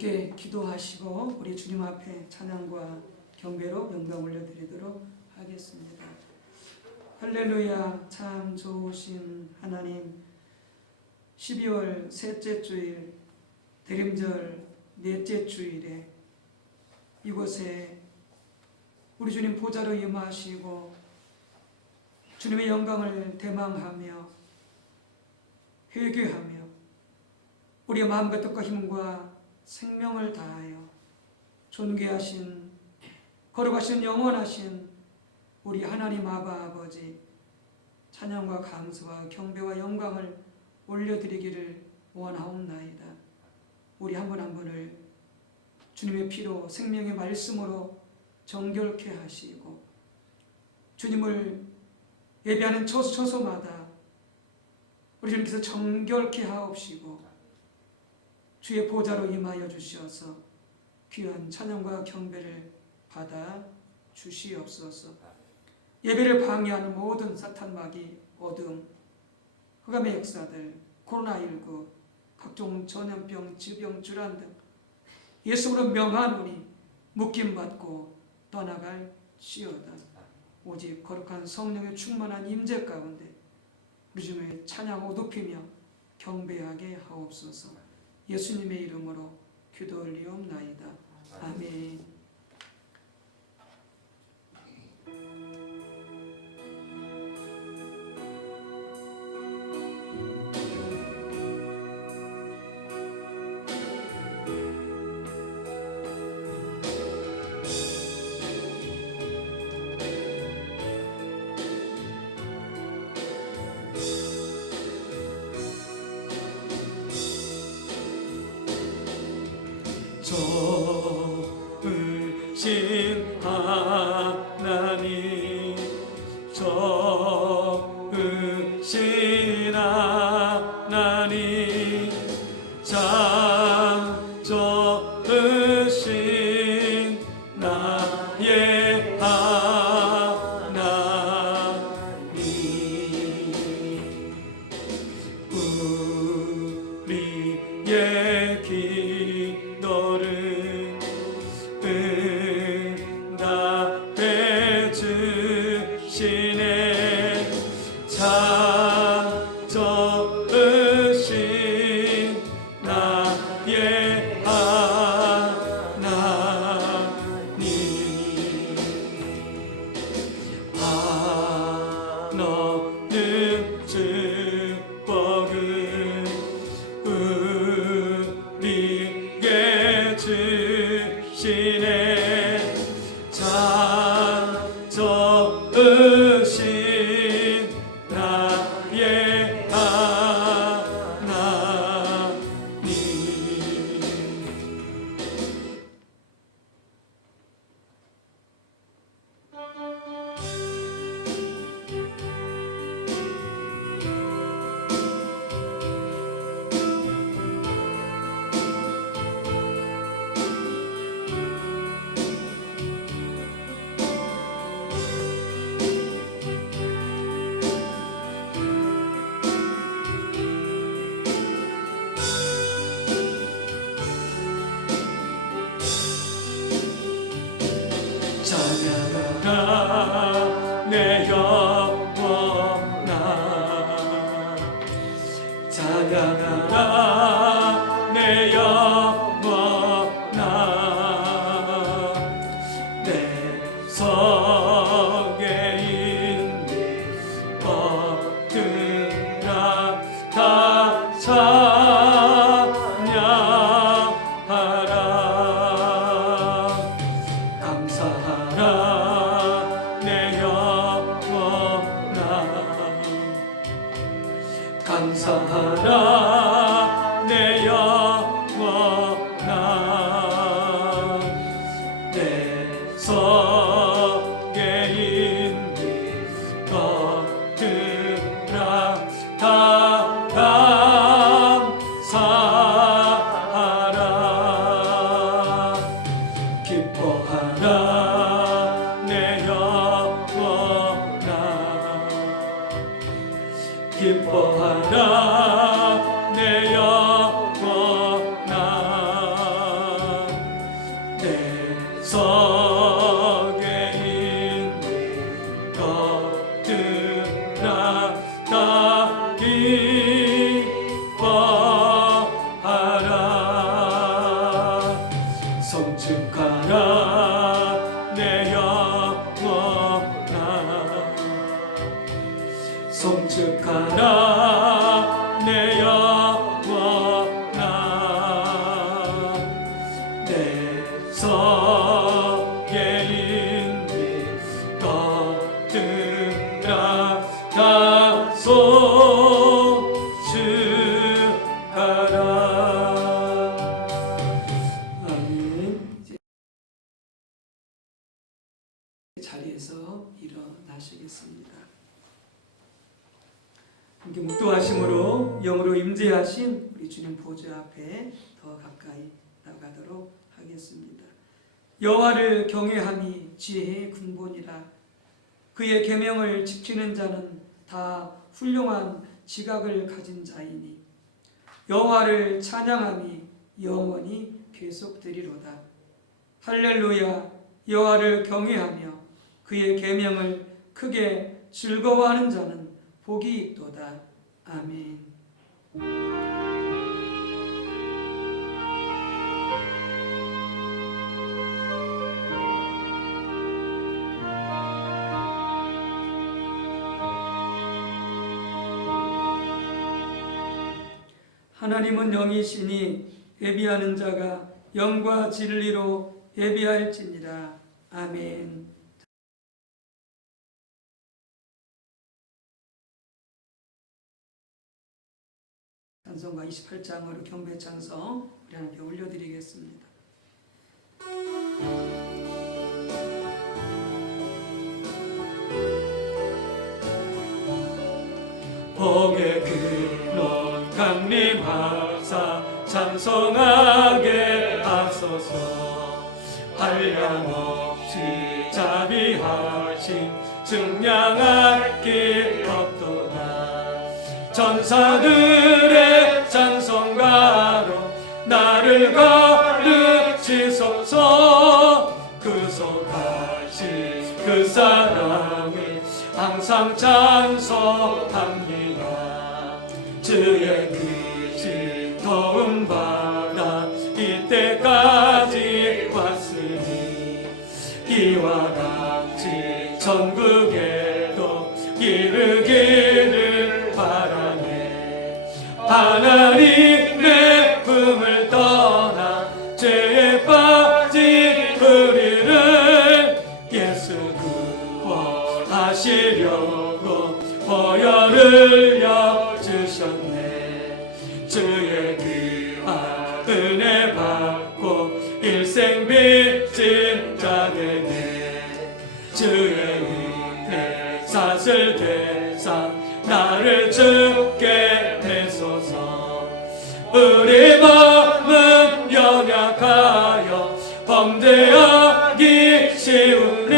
함께 기도하시고 우리 주님 앞에 찬양과 경배로 영광 올려드리도록 하겠습니다. 할렐루야. 참 좋으신 하나님, 12월 셋째 주일 대림절 넷째 주일에 이곳에 우리 주님 보좌로 임하시고 주님의 영광을 대망하며 회개하며 우리의 마음과 뜻과 힘과 생명을 다하여 존귀하신 거룩하신 영원하신 우리 하나님 아바 아버지 찬양과 감사와 경배와 영광을 올려드리기를 원하옵나이다. 우리 한 분 한 분을 주님의 피로 생명의 말씀으로 정결케 하시고 주님을 예배하는 처소마다 우리 주님께서 정결케 하옵시고 주의 보좌로 임하여 주시어서 귀한 찬양과 경배를 받아 주시옵소서. 예배를 방해하는 모든 사탄 마귀, 어둠, 흑암의 역사들, 코로나19, 각종 전염병, 질병, 질환 등 예수로 명하노니 묶임받고 떠나갈지어다. 오직 거룩한 성령의 충만한 임재 가운데 우리 주님의 찬양하고 높이며 경배하게 하옵소서. 예수님의 이름으로 기도 올리옵나이다. 아멘. 좋으신 하나님, 좋으신 하나님, 참 좋으신 나의 하나님, 우리의 기도를 응답해 주시네. 참 좋으신 나의 하나님, 한없는 축복을 우리에게 주시네. 참 좋으신 나의 하나님. 찬양하라 내 영혼아, 찬양하라 내 영혼아, 내 속에 있는 것들아 다 찬양하라. 감사하라 내 영혼아, 감사하라 내 영혼아, 내 속에 있는 것들아 다 감사하라. 기뻐하라 내 영혼아, 기뻐하라 내 영혼아, 송축하라 내 영혼아 내 성계인이 거듭나 다 송축하라. 아멘. 이제 자리에서 일어나시겠습니다. 함께 묵도하심으로 영으로 임재하신 우리 주님 보좌 앞에 더 가까이 나가도록 하겠습니다. 여호와를 경외함이 지혜의 근본이라. 그의 계명을 지키는 자는 다 훌륭한 지각을 가진 자이니 여호와를 찬양함이 영원히 계속되리로다. 할렐루야. 여호와를 경외하며 그의 계명을 크게 즐거워하는 자는 복이 있도다. 아멘. 하나님은 영이시니 예비하는 자가 영과 진리로 예비할지니라. 아멘. 찬송가 28장으로 경배 찬송 우리 하나님께 올려드리겠습니다. 복의 근원 강림하사 찬송하게 하소서. 한량없이 자비하신 증량할 길 없도다. 전사들의 찬송가로 나를 가르치소서. 구속하신 그 사랑을 항상 찬송합니다. 주의 크신 도움받아 이때까지 왔으니 이와 같이 천국에도 이르기를 바라네. 하나님의 품을 떠나 죄에 빠진 우리를 예수 구원하시려고 보혈을 여주셨네. 주의 귀한 은혜 받고 일생 빚진 자 되네. 주의 은혜 사슬 되사 나를 주께 내소서. 우리 마음은 연약하여 범죄하기 쉬우니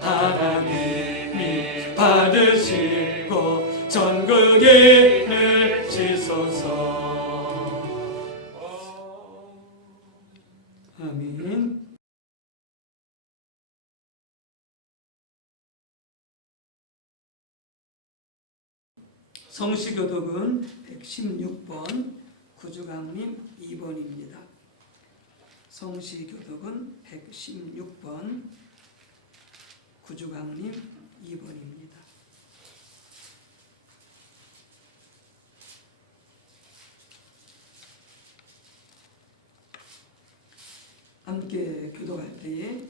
하나님이 받으시고 전국인을 지소서. 아멘. 성시교독은 116번 구주강림 2번입니다. 성시교독은 116번 구주강림 2번입니다. 함께 교독할 때에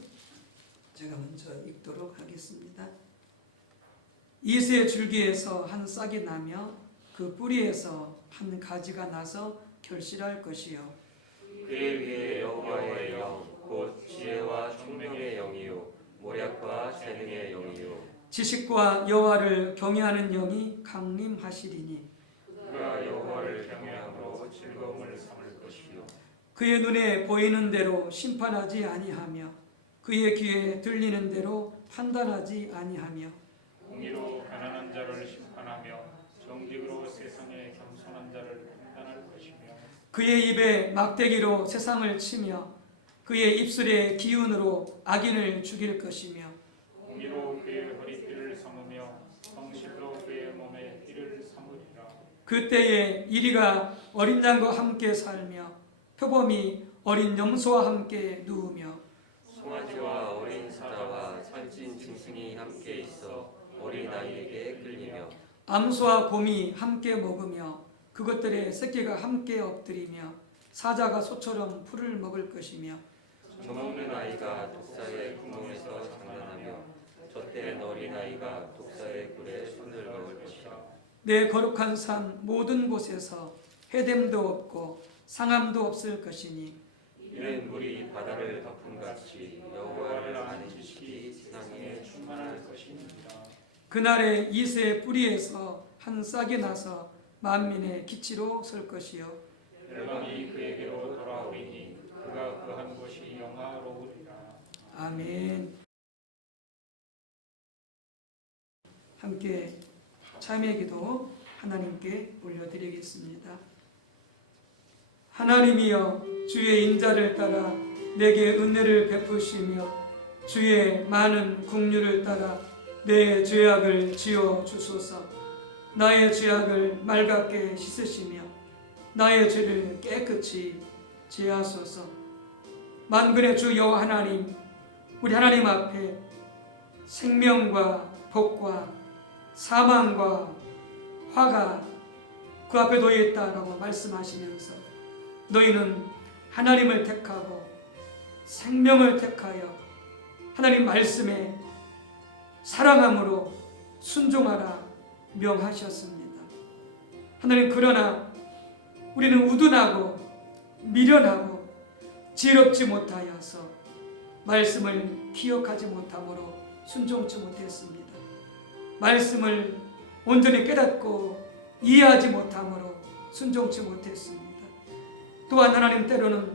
제가 먼저 읽도록 하겠습니다. 이새 줄기에서 한 싹이 나며 그 뿌리에서 한 가지가 나서 결실할 것이요 그의 위에 여호와의 영 곧 지혜와 총명의 영이요 모략과 재능의 영이요 지식과 여호와를 경외하는 영이 강림하시리니 그가 여호와를 경외함으로 즐거움을 삼을 것이요 그의 눈에 보이는 대로 심판하지 아니하며 그의 귀에 들리는 대로 판단하지 아니하며 공의로 가난한 자를 심판하며 정직으로 세상에 겸손한 자를 판단할 것이며 그의 입에 막대기로 세상을 치며 그의 입술의 기운으로 악인을 죽일 것이며 공의로 그의 허리띠를 삼으며 성실로 그의 몸에 띠를 삼으리라. 그때에 이리가 어린 양과 함께 살며 표범이 어린 염소와 함께 누우며 송아지와 어린 사자와 살찐 짐승이 함께 있어 어린아이에게 끌리며 암소와 곰이 함께 먹으며 그것들의 새끼가 함께 엎드리며 사자가 소처럼 풀을 먹을 것이며 젖먹는 아이가 독사의 구멍에서 장난하며 젖된 어린아이가 독사의 꿀에 손을 넣을 것이라. 내 거룩한 산 모든 곳에서 해됨도 없고 상함도 없을 것이니 이는 물이 바다를 덮음같이 여호와를 아는 지식이 세상에 충만할 것입니다. 그날에 이새의 뿌리에서 한 싹이 나서 만민의 기치로 설 것이요 열방이 그에게로 돌아오리니 그가 거한 곳이 영화로우리라. 아멘. 함께 참회기도 하나님께 올려드리겠습니다. 하나님이여 주의 인자를 따라 내게 은혜를 베푸시며 주의 많은 긍휼을 따라 내 죄악을 지어 주소서. 나의 죄악을 맑게 씻으시며 나의 죄를 깨끗이 제하소서. 만군의 주 여호와 하나님, 우리 하나님 앞에 생명과 복과 사망과 화가 그 앞에 놓여 있다라고 말씀하시면서 너희는 하나님을 택하고 생명을 택하여 하나님 말씀에 사랑함으로 순종하라 명하셨습니다. 하나님, 그러나 우리는 우둔하고 미련하고 지혜롭지 못하여서 말씀을 기억하지 못함으로 순종치 못했습니다. 말씀을 온전히 깨닫고 이해하지 못함으로 순종치 못했습니다. 또한 하나님, 때로는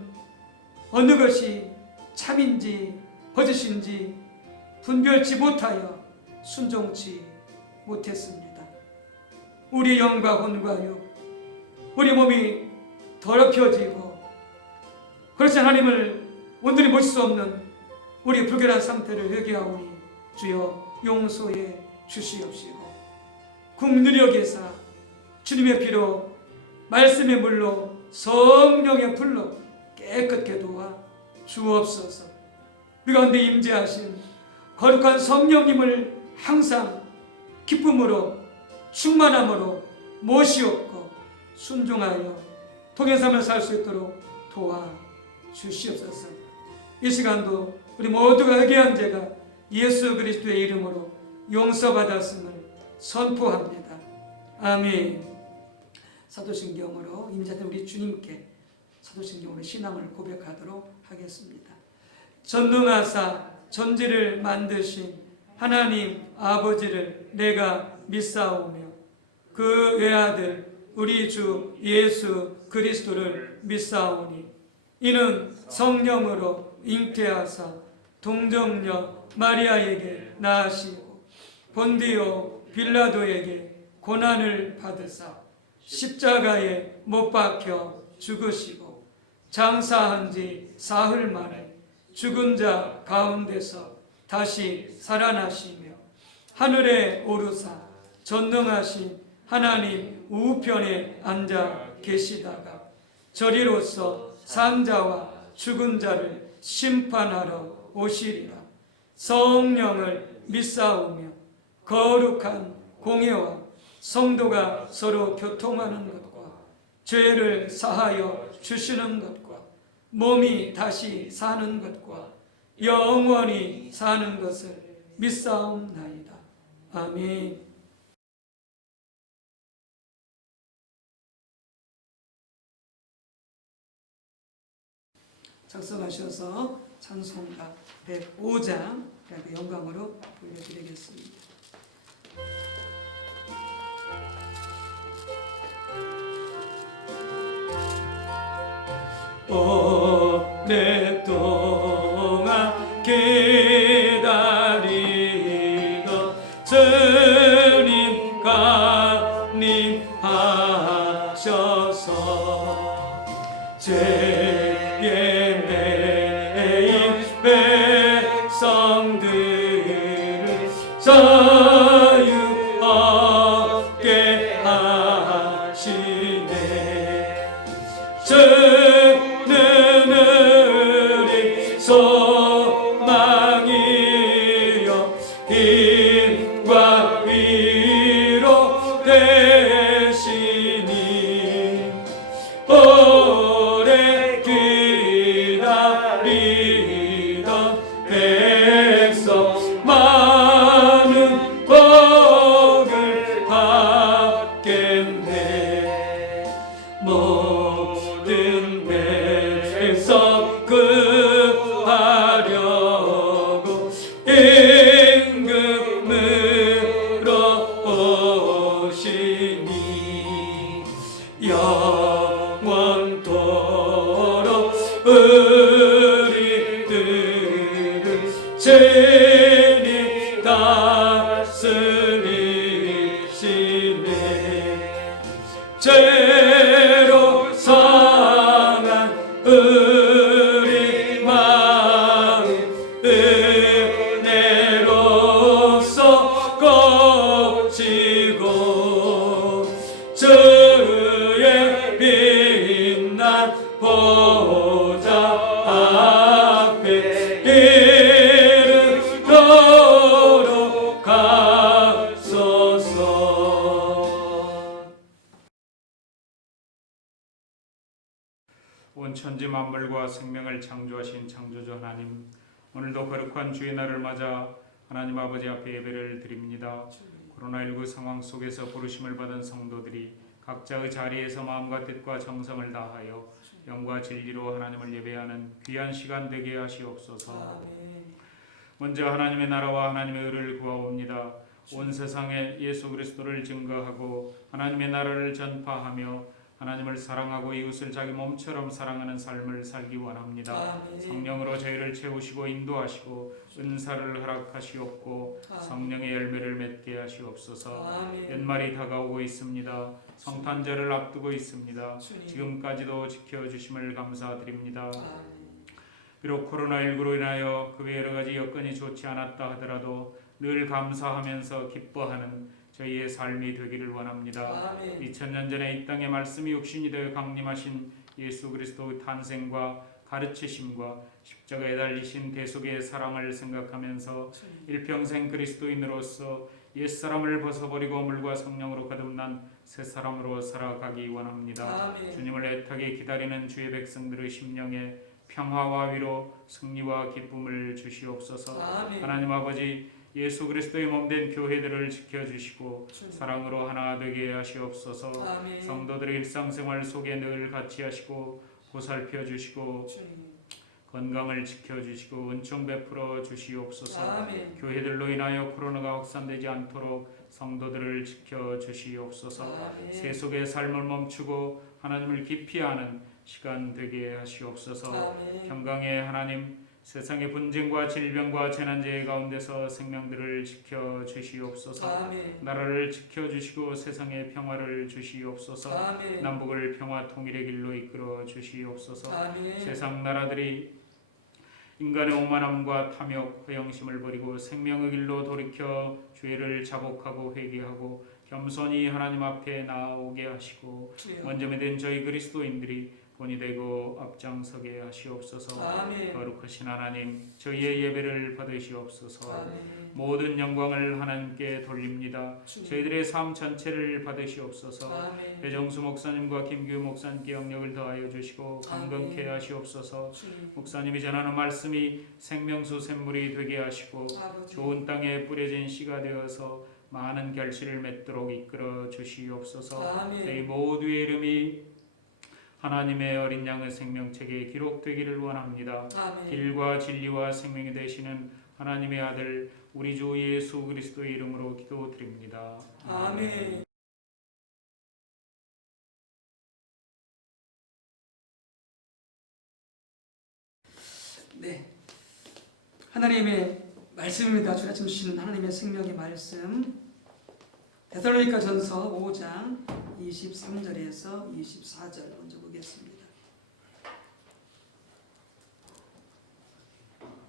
어느 것이 참인지 거짓인지 분별치 못하여 순종치 못했습니다. 우리 영과 혼과 육, 우리 몸이 더럽혀지고 그렇지 하나님을 온전히 볼 수 없는 우리 불결한 상태를 회개하오니 주여 용서해 주시옵시고 긍휼히 여기사 주님의 피로 말씀의 물로 성령의 불로 깨끗게 도와 주옵소서. 우리 가운데 임재하신 거룩한 성령님을 항상 기쁨으로 충만함으로 모시옵고 순종하여 통행삼을 살 수 있도록 도와 주시옵소서. 이 시간도 우리 모두가 회개한 죄가 예수 그리스도의 이름으로 용서받았음을 선포합니다. 아멘. 사도신경으로 임자된 우리 주님께 사도신경으로 신앙을 고백하도록 하겠습니다. 전능하사 전지를 만드신 하나님 아버지를 내가 믿사오며 그 외아들 우리 주 예수 그리스도를 믿사오니 이는 성령으로 잉태하사 동정녀 마리아에게 낳으시고 본디오 빌라도에게 고난을 받으사 십자가에 못 박혀 죽으시고 장사한 지 사흘 만에 죽은 자 가운데서 다시 살아나시며 하늘에 오르사 전능하신 하나님 우편에 앉아 계시다가 저리로서 산자와 죽은 자를 심판하러 오시리라. 성령을 믿사오며 거룩한 공예와 성도가 서로 교통하는 것과 죄를 사하여 주시는 것과 몸이 다시 사는 것과 영원히 사는 것을 믿사옵나이다. 아멘. 작성하셔서 찬송가 105장 영광으로 올려드리겠습니다. 오랫동안 기다리던 주님 강림하셔서 죄에 매인 백성들을 자유 얻게 하시네. 주는 우리 소망이요 힘과 위로 죄로 상한 우리 마음 은혜로서 고치고 주의 빛난 보좌 앞에 이르도록 하소서. 온 천지 만물과 생명을 창조하신 창조주 하나님, 오늘도 거룩한 주의 날을 맞아 하나님 아버지 앞에 예배를 드립니다. 코로나19 상황 속에서 부르심을 받은 성도들이 각자의 자리에서 마음과 뜻과 정성을 다하여 영과 진리로 하나님을 예배하는 귀한 시간 되게 하시옵소서. 먼저 하나님의 나라와 하나님의 의를 구하옵니다. 온 세상에 예수 그리스도를 증거하고 하나님의 나라를 전파하며 하나님을 사랑하고 이웃을 자기 몸처럼 사랑하는 삶을 살기 원합니다. 성령으로 저희를 채우시고 인도하시고 은사를 허락하시옵고 성령의 열매를 맺게 하시옵소서. 연말이 다가오고 있습니다. 성탄절을 앞두고 있습니다. 지금까지도 지켜주심을 감사드립니다. 비록 코로나19로 인하여 그 외 여러 가지 여건이 좋지 않았다 하더라도 늘 감사하면서 기뻐하는 저희의 삶이 되기를 원합니다. 2000년 전에 이 땅에 말씀이 육신이 되어 강림하신 예수 그리스도의 탄생과 가르치심과 십자가에 달리신 대속의 사랑을 생각하면서 일평생 그리스도인으로서 옛사람을 벗어버리고 물과 성령으로 거듭난 새 사람으로 살아가기 원합니다. 주님을 애타게 기다리는 주의 백성들의 심령에 평화와 위로, 승리와 기쁨을 주시옵소서. 하나님 아버지, 예수 그리스도의 몸된 교회들을 지켜주시고 사랑으로 하나 되게 하시옵소서. 성도들의 일상생활 속에 늘 같이 하시고 보살펴 주시고 건강을 지켜주시고 은총 베풀어 주시옵소서. 교회들로 인하여 코로나가 확산되지 않도록 성도들을 지켜주시옵소서. 세속의 삶을 멈추고 하나님을 깊이 아는 시간 되게 하시옵소서. 평강의 하나님, 세상의 분쟁과 질병과 재난재해 가운데서 생명들을 지켜주시옵소서. 나라를 지켜주시고 세상의 평화를 주시옵소서. 남북을 평화 통일의 길로 이끌어 주시옵소서. 세상 나라들이 인간의 오만함과 탐욕, 허영심을 버리고 생명의 길로 돌이켜 죄를 자복하고 회개하고 겸손히 하나님 앞에 나아오게 하시고 먼저 믿은 저희 그리스도인들이 본이 되고 앞장서게 하시옵소서. 거룩하신 하나님, 저희의 예배를 받으시옵소서. 모든 영광을 하나님께 돌립니다. 저희들의 삶 전체를 받으시옵소서. 배정수 목사님과 김규 목사님께 영력을 더하여 주시고 강건케 하시옵소서. 목사님이 전하는 말씀이 생명수 샘물이 되게 하시고 좋은 땅에 뿌려진 씨가 되어서 많은 결실을 맺도록 이끌어 주시옵소서. 저희 모두의 이름이 하나님의 어린 양의 생명책에 기록되기를 원합니다. 길과 진리와 생명이 되시는 하나님의 아들 우리 주 예수 그리스도의 이름으로 기도드립니다. 아멘. 네, 하나님의 말씀입니다. 주님 주신 하나님의 생명의 말씀, 데살로니가전서 5장 23절에서 24절 먼저 보겠습니다.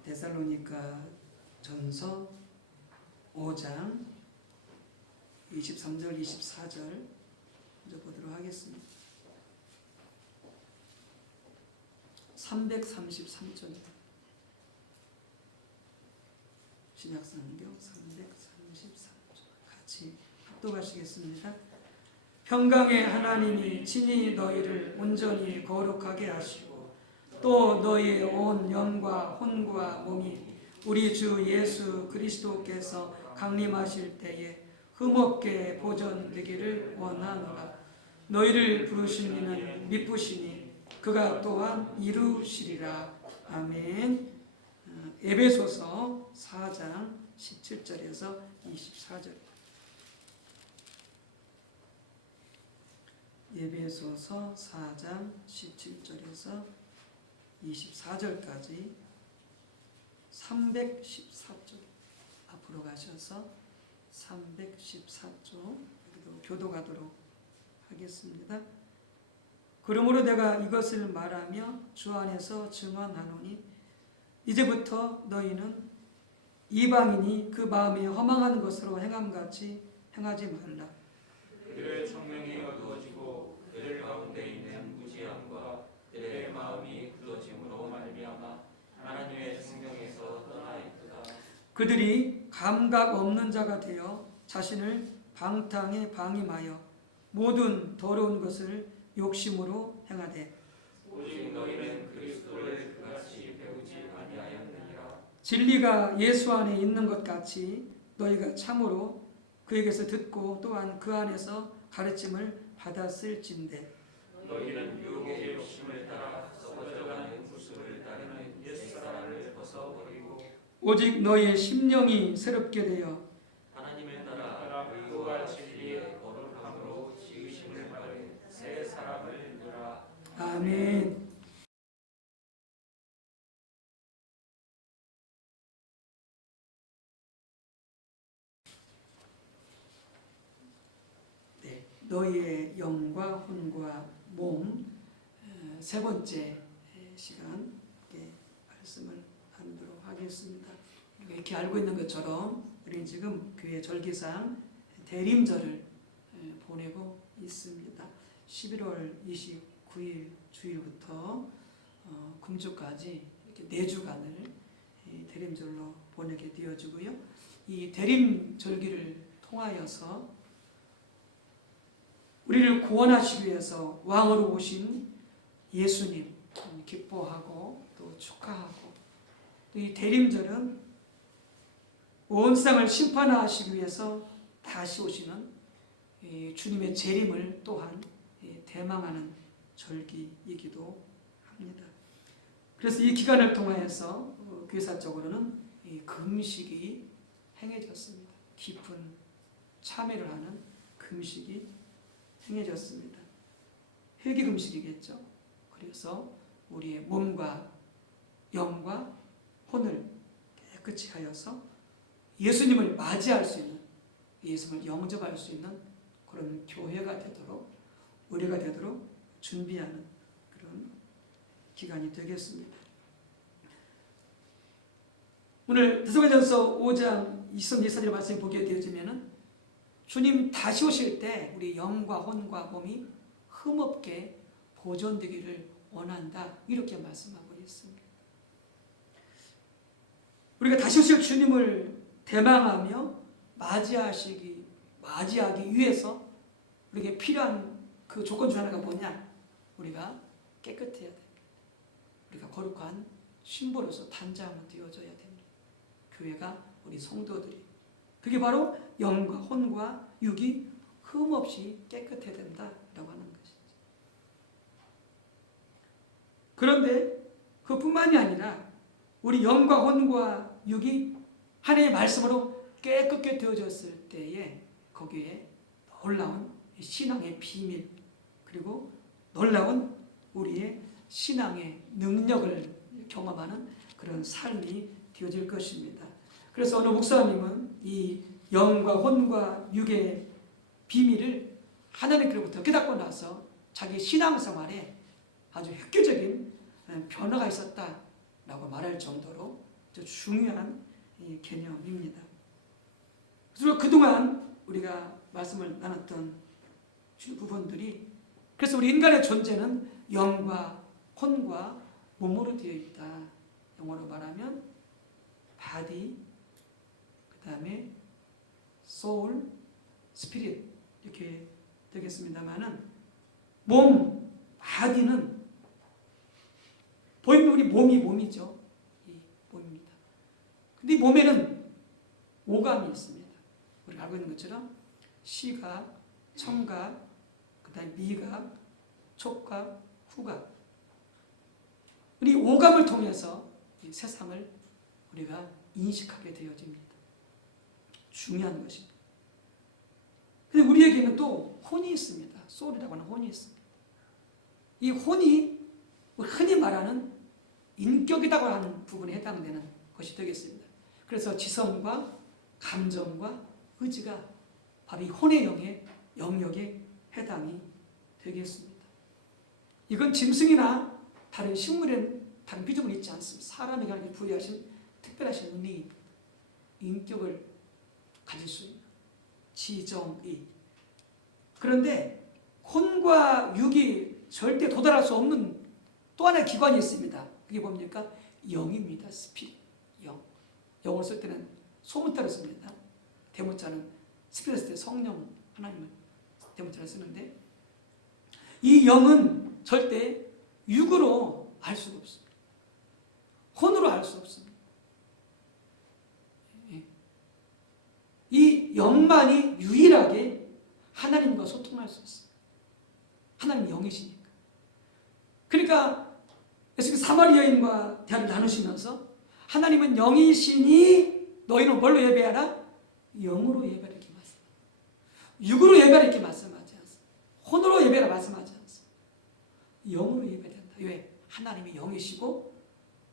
데살로니가전서 5장 23절 24절 먼저 보도록 하겠습니다. 333절 신약성경 333절 같이 합독하시겠습니다. 평강의 하나님이 친히 너희를 온전히 거룩하게 하시고 또 너희의 온 영과 혼과 몸이 우리 주 예수 그리스도께서 강림하실 때에 흠없게 보존되기를 원하노라. 너희를 부르신 이는 미쁘시니 그가 또한 이루시리라. 아멘. 에베소서 4장 17절에서 24절. 에베소서 4장 17절에서 24절까지 314쪽 앞으로 가셔서 314쪽 여기도 교도가도록 하겠습니다. 그러므로 내가 이것을 말하며 주 안에서 증언하노니 이제부터 너희는 이방인이 그 마음에 허망한 것으로 행함같이 행하지 말라. 그들의 청명이 어두워지고 그들 가운데 있는 무지함과 그들의 마음이 굳어짐으로 말미암아 하나님의 생명에서 떠나 있도다. 그들이 감각 없는 자가 되어 자신을 방탕에 방임하여 모든 더러운 것을 욕심으로 행하되 오직 너희는 그리스도를 그같이 배우지 아니하였느니라. 진리가 예수 안에 있는 것 같이 너희가 참으로 그에게서 듣고 또한 그 안에서 가르침을 받았을진대. 너희는 유혹의 욕심을 따라 썩어져가는 구습을 따르는 옛사람을 벗어버리고 오직 너희의 심령이 새롭게 되어 하나님을 따라 의와 진리의 거룩함으로 지으심을 받은 새 사람을 입으라. 아멘. 네, 너희의 영과 혼과 몸 세 번째 시간 말씀을 나누도록 하겠습니다. 이렇게 알고 있는 것처럼 우리는 지금 교회 절기상 대림절을 보내고 있습니다. 11월 29일 주일부터 금주까지 이렇게 4주간을 대림절로 보내게 되어지고요. 이 대림절기를 통하여서 우리를 구원하시기 위해서 왕으로 오신 예수님 기뻐하고 또 축하하고, 이 대림절은 온 세상을 심판하시기 위해서 다시 오시는 주님의 재림을 또한 대망하는 절기이기도 합니다. 그래서 이 기간을 통하여서 교회사적으로는 금식이 행해졌습니다. 깊은 참회를 하는 금식이 행해졌습니다. 회개 금식이겠죠. 그래서 우리의 몸과 영과 혼을 깨끗이 하여서 예수님을 맞이할 수 있는, 예수님을 영접할 수 있는 그런 교회가 되도록, 우리가 되도록 준비하는 그런 기간이 되겠습니다. 오늘 데살로니가전서 5장 23절의 말씀을 보게 되어지면은 주님 다시 오실 때 우리 영과 혼과 몸이 흠없게 보존되기를 원한다, 이렇게 말씀하고 있습니다. 우리가 다시 오실 주님을 대망하며 맞이하기 위해서 우리에게 필요한 그 조건 중 하나가 뭐냐? 우리가 깨끗해야 됩니다. 우리가 거룩한 신부로서 단장은 되어져야 됩니다. 교회가, 우리 성도들이, 그게 바로 영과 혼과 육이 흠없이 깨끗해야 된다라고 하는 것이죠. 그런데 그뿐만이 아니라 우리 영과 혼과 육이 하나님의 말씀으로 깨끗게 되어졌을 때에 거기에 놀라운 신앙의 비밀, 그리고 놀라운 우리의 신앙의 능력을 경험하는 그런 삶이 되어질 것입니다. 그래서 어느 목사님은 이 영과 혼과 육의 비밀을 하나님께로부터 깨닫고 나서 자기 신앙생활에 아주 획기적인 변화가 있었다라고 말할 정도로 아주 중요한 개념입니다. 그래서 그동안 우리가 말씀을 나눴던 부분들이, 그래서 우리 인간의 존재는 영과 혼과 몸으로 되어 있다. 영어로 말하면 body, 그 다음에 soul, spirit 이렇게 되겠습니다만은, 몸, body는 보이면 우리 몸이죠. 이 몸입니다. 근데 이 몸에는 오감이 있습니다. 우리가 알고 있는 것처럼 시각, 청각, 그 다음에 미각, 촉각, 후각. 우리 오감을 통해서 이 세상을 우리가 인식하게 되어집니다. 중요한 것입니다. 근데 우리에게는 또 혼이 있습니다. 소울이라고 하는 혼이 있습니다. 이 혼이 흔히 말하는 인격이라고 하는 부분에 해당되는 것이 되겠습니다. 그래서 지성과 감정과 의지가 바로 이 혼의 영역에 해당이 되겠습니다. 이건 짐승이나 다른 식물에는 다른 비중은 있지 않습니다. 사람에게 부여하신 특별하신 은혜, 인격을 가질 수 있는 지정의. 그런데 혼과 육이 절대 도달할 수 없는 또 하나의 기관이 있습니다. 그게 뭡니까? 영입니다. 스피릿, 영. 영어를 쓸 때는 소문자를 씁니다. 대문자는 스피릿 쓸 때 성령 하나님을 대문자를 쓰는데, 이 영은 절대 육으로 알 수가 없습니다. 혼으로 알 수 없습니다. 이 영만이 유일하게 하나님과 소통할 수 있습니다. 하나님 영이시니까. 그러니까 예수께서 사마리 여인과 대화를 나누시면서 하나님은 영이시니 너희는 뭘로 예배하라? 영으로 예배하라 이렇게 말씀. 육으로 예배하라 이렇게 말씀하지 않습니다. 혼으로 예배하라 말씀하지 않습니다. 영으로 예배해야 된다. 왜? 하나님이 영이시고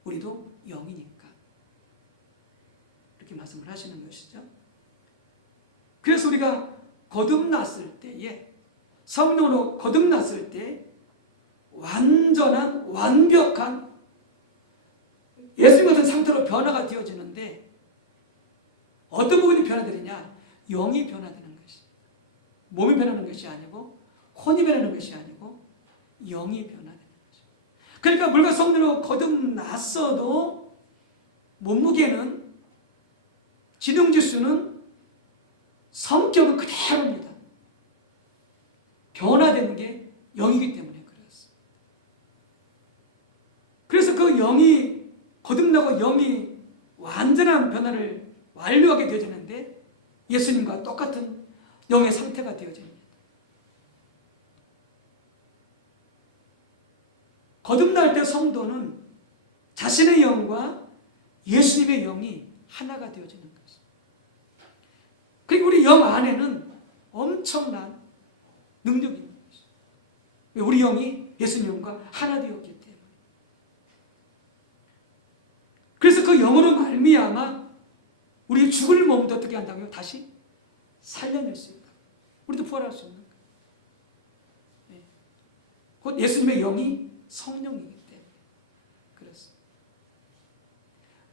우리도 영이니까. 이렇게 말씀을 하시는 것이죠. 그래서 우리가 거듭났을 때에, 성령으로 거듭났을 때 완전한 완벽한 예수님 같은 상태로 변화가 되어지는데, 어떤 부분이 변화되느냐? 영이 변화되는 것이, 몸이 변하는 것이 아니고 혼이 변하는 것이 아니고 영이 변화되는 것이. 그러니까 물과 성령으로 거듭났어도 몸무게는, 지능지수는, 성격은 그대로입니다. 변화되는 게 영이기 때문에 그렇습니다. 그래서 그 영이 거듭나고 영이 완전한 변화를 완료하게 되어지는데 예수님과 똑같은 영의 상태가 되어집니다. 거듭날 때 성도는 자신의 영과 예수님의 영이 하나가 되어지는 것입니다. 그리고 우리 영 안에는 엄청난 능력이 있는 것입니다. 우리 영이 예수님과 하나 되었기 때문에. 그래서 그 영으로 말미암아 우리 죽을 몸도 어떻게 한다고요? 다시 살려낼 수 있다. 우리도 부활할 수 있는 거예요. 네. 곧 예수님의 영이 성령이기 때문에 그렇습니다.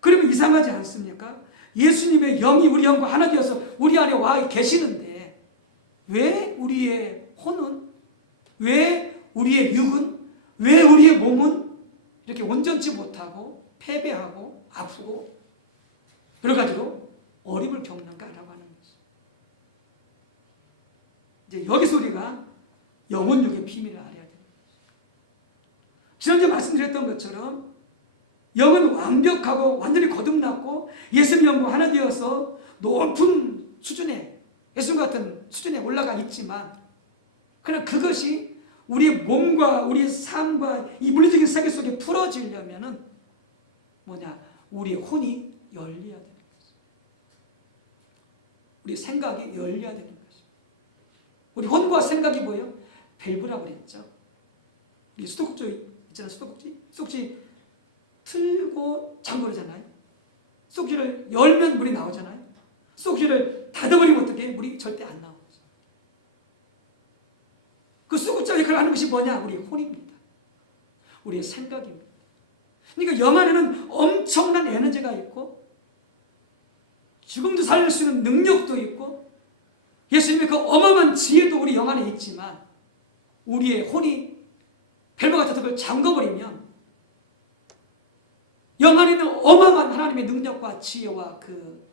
그러면 이상하지 않습니까? 예수님의 영이 우리 영과 하나 되어서 우리 안에 와 계시는데 왜 우리의 혼은, 왜 우리의 육은, 왜 우리의 몸은 이렇게 온전치 못하고 패배하고 아프고 여러 가지로 어림을 겪는가라고 하는 것이죠. 이제 여기서 우리가 영혼육의 비밀을 알아야 됩니다. 지난주에 말씀드렸던 것처럼 영은 완벽하고 완전히 거듭났고 예수님 영과 하나 되어서 높은 수준에, 예수님 같은 수준에 올라가 있지만, 그러나 그것이 우리 몸과 우리 삶과 이 물리적인 세계 속에 풀어지려면은 뭐냐? 우리의 혼이 열려야 되는 것입니다. 우리 생각이 열려야 되는 것입니다. 우리 혼과 생각이 뭐예요? 밸브라고 그랬죠. 이 수도꼭지 있잖아요. 수도꼭지 틀고 잠그잖아요. 수도꼭지를 열면 물이 나오잖아요. 수도꼭지를 닫아버리면 어떻게? 물이 절대 안 나오죠. 그 수도꼭지 역할을 하는 것이 뭐냐? 우리의 혼입니다. 우리의 생각입니다. 그러니까 영 안에는 엄청난 에너지가 있고 죽음도 살릴 수 있는 능력도 있고 예수님의 그 어마어마한 지혜도 우리 영 안에 있지만 우리의 혼이 밸브 같은 걸 잠궈버리면 영 안에 있는 어마어마한 하나님의 능력과 지혜와 그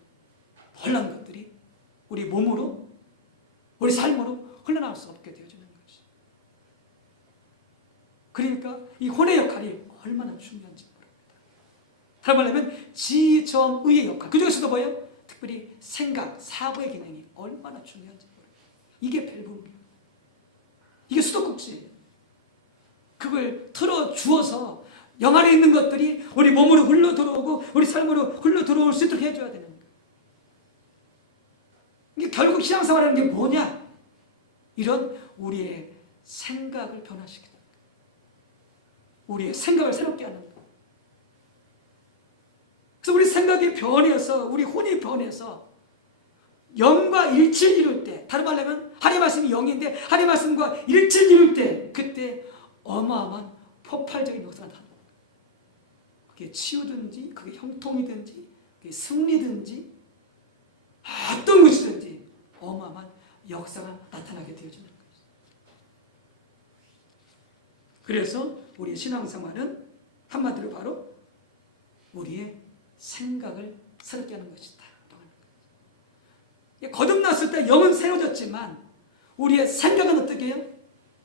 놀라운 것들이 우리 몸으로, 우리 삶으로 흘러나올 수 없게 되어지는 것이. 그러니까 이 혼의 역할이 얼마나 중요한지 모릅니다. 다른 말로 하면 지정의의 역할, 그 중에서도 뭐예요? 특별히 생각, 사고의 기능이 얼마나 중요한지 모릅니다. 이게 밸브입니다. 이게 수도꼭지예요. 그걸 틀어주어서 영 안에 있는 것들이 우리 몸으로 흘러 들어오고 우리 삶으로 흘러 들어올 수 있도록 해줘야 되는 거예요. 이게 결국 신앙생활이라는 게 뭐냐? 이런 우리의 생각을 변화시키는 거예요. 우리의 생각을 새롭게 하는 거예요. 그래서 우리 생각이 변해서, 우리 혼이 변해서 영과 일치를 이룰 때, 다른 말로 하면 하나님의 말씀이 영인데 하나님의 말씀과 일치를 이룰 때, 그때 어마어마한 폭발적인 역사가 나타납니다. 그게 치유든지 그게 형통이든지 그게 승리든지 어떤 것이든지 어마어마한 역사가 나타나게 되어지는 거예요. 그래서 우리의 신앙생활은 한마디로 바로 우리의 생각을 새롭게 하는 것이다. 거듭났을 때 영은 새로워졌지만 우리의 생각은 어떻게 해요?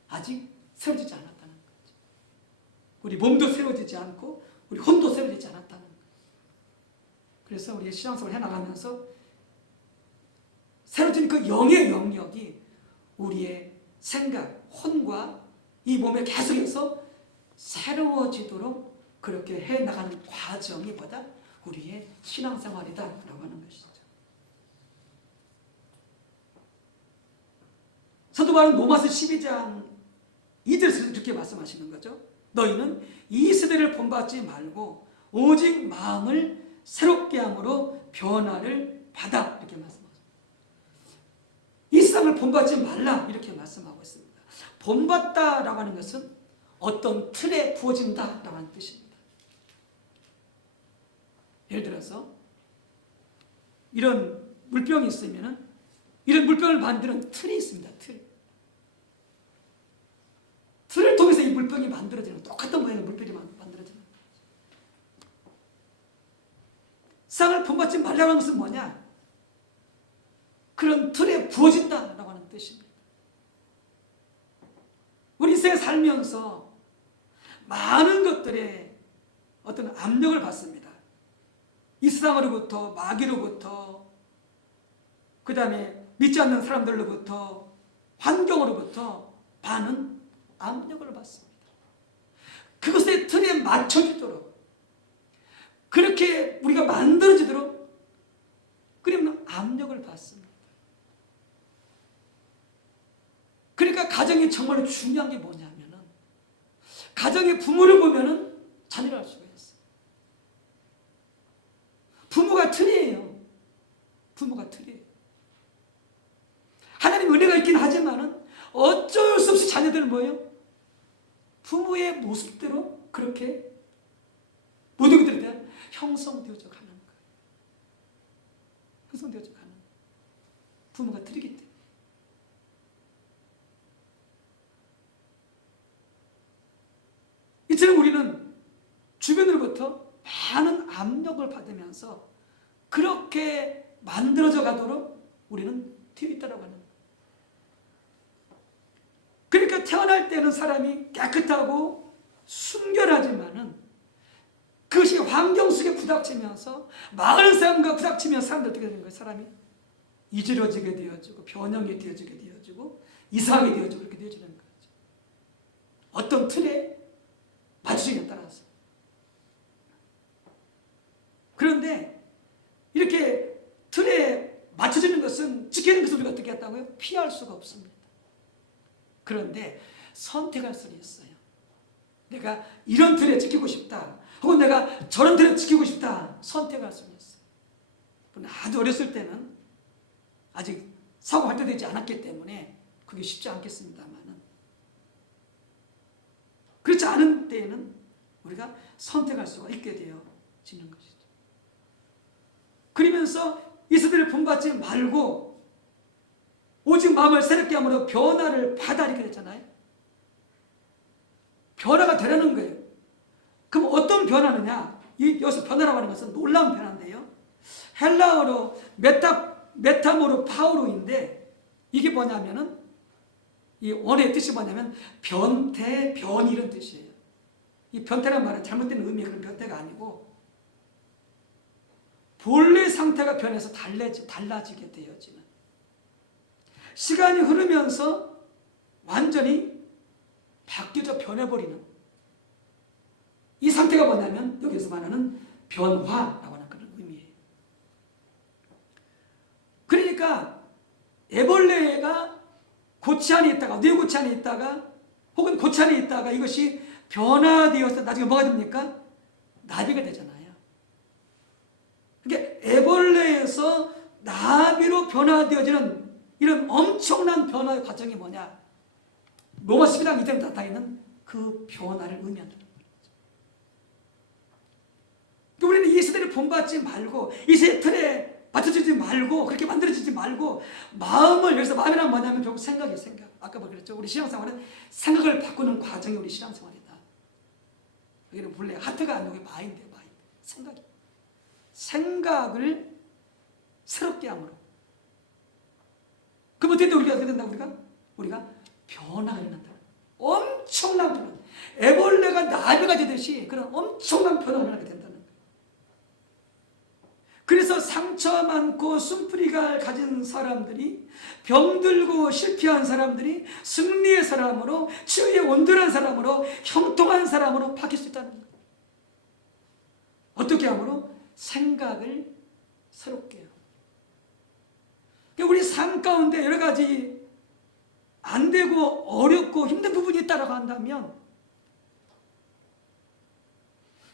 아직 새로워지지 않았다는 거죠. 우리 몸도 새로워지지 않고 우리 혼도 새로워지지 않았다는 거예요. 그래서 우리의 신앙생활을 해나가면서 새로워진 그 영의 영역이 우리의 생각, 혼과 이 몸에 계속해서 새로워지도록 그렇게 해나가는 과정이 뭐다? 우리의 신앙생활이다라고 하는 것이죠. 사도 바울은 로마서 12장 2절에서 이렇게 말씀하시는 거죠. 너희는 이 세대를 본받지 말고 오직 마음을 새롭게 함으로 변화를 받아, 이렇게 말씀하십니다. 이 세상을 본받지 말라, 이렇게 말씀하고 있습니다. 본받다라고 하는 것은 어떤 틀에 부어진다라고 하는 뜻입니다. 예를 들어서 이런 물병이 있으면은 이런 물병을 만드는 틀이 있습니다. 틀을 통해서 이 물병이 만들어지는, 똑같은 모양의 물병이 만들어지는. 세상을 본받지 말라고 하는 것은 뭐냐? 그런 틀에 부어진다라고 하는 뜻입니다. 우리 인생에 살면서 많은 것들에 어떤 압력을 받습니다. 이 세상으로부터, 마귀로부터, 그 다음에 믿지 않는 사람들로부터, 환경으로부터 많은 압력을 받습니다. 그것의 틀에 맞춰지도록, 그렇게 우리가 만들어지도록 그러면 압력을 받습니다. 그러니까 가정이 정말로 중요한 게 뭐냐면은, 가정의 부모를 보면은 자녀를 알 수가 있어요. 부모가 틀이에요. 부모가 틀이에요. 하나님 은혜가 있긴 하지만은 어쩔 수 없이 자녀들은 뭐예요? 부모의 모습대로 그렇게 모든 것들에 대한 형성되어져 가는 거예요. 형성되어져 가는 거예요. 부모가 틀이기 때문에. 이처럼 우리는 주변으로부터 많은 압력을 받으면서 그렇게 만들어져 가도록 우리는 되어 있다고 하는 거예요. 그러니까 태어날 때는 사람이 깨끗하고 순결하지만은 그것이 환경 속에 부닥치면서 많은 사람과 부닥치면서 사람들 어떻게 되는 거예요? 사람이 이지러지게 되어지고 변형이 되어지게 되어지고 이상하게 되어지고 그렇게 되어지는 거죠. 어떤 틀에 맞추기에 따라서. 그런데 이렇게 틀에 맞춰지는 것은, 지키는 것을 우리가 어떻게 했다고요? 피할 수가 없습니다. 그런데 선택할 수는 있어요. 내가 이런 틀에 지키고 싶다, 혹은 내가 저런 틀에 지키고 싶다, 선택할 수는 있어요. 아주 어렸을 때는 아직 사고 발달되지 않았기 때문에 그게 쉽지 않겠습니다만은, 그렇지 않은 때에는 우리가 선택할 수가 있게 되어지는 것이죠. 그러면서 이 세대를 본받지 말고 오직 마음을 새롭게 함으로 변화를 받아, 이렇게 됐잖아요. 변화가 되라는 거예요. 그럼 어떤 변화느냐? 여기서 변화라고 하는 것은 놀라운 변화인데요. 헬라어로 메타모르 파우로인데, 이게 뭐냐면은, 이 원어의 뜻이 뭐냐면 변태, 변이, 이런 뜻이에요. 이 변태란 말은 잘못된 의미의 그런 변태가 아니고 본래 상태가 변해서 달라지게 되어지는, 시간이 흐르면서 완전히 바뀌어져 변해버리는 이 상태가 뭐냐면 여기서 말하는 변화라고 하는 그런 의미예요. 그러니까 애벌레가 고치 안에 있다가, 뇌 고치 안에 있다가, 혹은 고치 안에 있다가 이것이 변화되어서 나중에 뭐가 됩니까? 나비가 되잖아요. 그러니까 애벌레에서 나비로 변화되어지는 이런 엄청난 변화의 과정이 뭐냐? 로마 12장 2절에 나타나는 그 변화를 의미한다. 우리는 이 시대를 본받지 말고 이 시대 틀에 맞춰지지 말고 그렇게 만들어지지 말고 마음을, 여기서 마음이란 뭐냐면 결국 생각이에요. 생각. 아까 그랬죠. 우리 신앙생활은 생각을 바꾸는 과정이 우리 신앙생활이다. 여기는 본래 하트가 아니고 마인드예요. 마인드. 생각이. 생각을 새롭게 함으로. 그럼 어떻게 된다? 우리가 변화가 일어난다. 엄청난 변화. 애벌레가 나비가 되듯이 그런 엄청난 변화가 일어나게 된다는 거예요. 그래서 상처 많고 숨뿌리가 가진 사람들이, 병들고 실패한 사람들이 승리의 사람으로, 치유의 온전한 사람으로, 형통한 사람으로 바뀔 수 있다는 거예요. 어떻게 함으로? 생각을 새롭게 해요. 우리 삶 가운데 여러 가지 안 되고 어렵고 힘든 부분이 있다고 한다면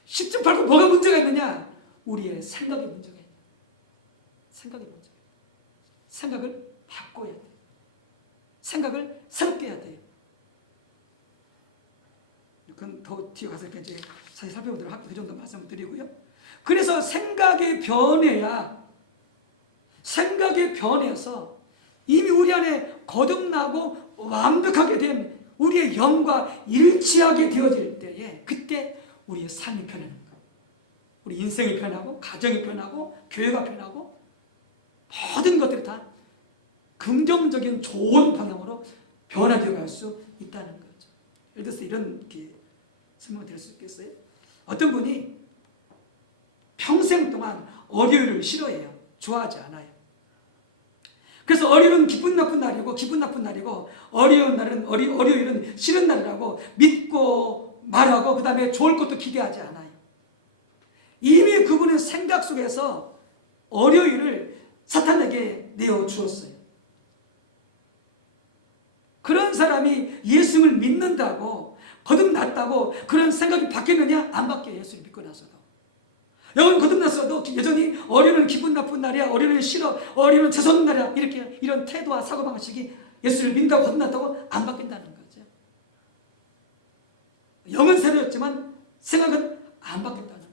10점 팔고 뭐가 문제가 있느냐? 우리의 생각이 문제가 있다. 생각이 문제가 있다. 생각을 바꿔야 돼요. 생각을 새롭게 해야 돼요. 그건 더 뒤에 가서 이렇게 이제 자세히 살펴보도록 할게요. 그 정도 말씀을 드리고요. 그래서 생각이 변해야, 생각이 변해서 이미 우리 안에 거듭나고 완벽하게 된 우리의 영과 일치하게 되어질 때에 그때 우리의 삶이 변하는 거예요. 우리 인생이 변하고 가정이 변하고 교회가 변하고 모든 것들이 다 긍정적인 좋은 방향으로 변화되어 갈 수 있다는 거죠. 예를 들어서 이런 설명을 드릴 수 있겠어요? 어떤 분이 평생 동안 월요일을 싫어해요. 좋아하지 않아요. 그래서 월요일은 기분 나쁜 날이고 월요일은 싫은 날이라고 믿고 말하고 그 다음에 좋을 것도 기대하지 않아요. 이미 그분은 생각 속에서 월요일을 사탄에게 내어주었어요. 그런 사람이 예수를 믿는다고 거듭났다고 그런 생각이 바뀌느냐? 안 바뀌어요. 예수를 믿고 나서도. 여러분 거듭났어도 여전히 월요일은 기분 나쁜 날이야, 월요일은 싫어, 월요일은 재수없는 날이야, 이렇게 이런 태도와 사고방식이 예수를 믿는다고 거듭났다고 안 바뀐다는 거죠. 영은 새로웠지만 생각은 안 바뀐다는 거죠.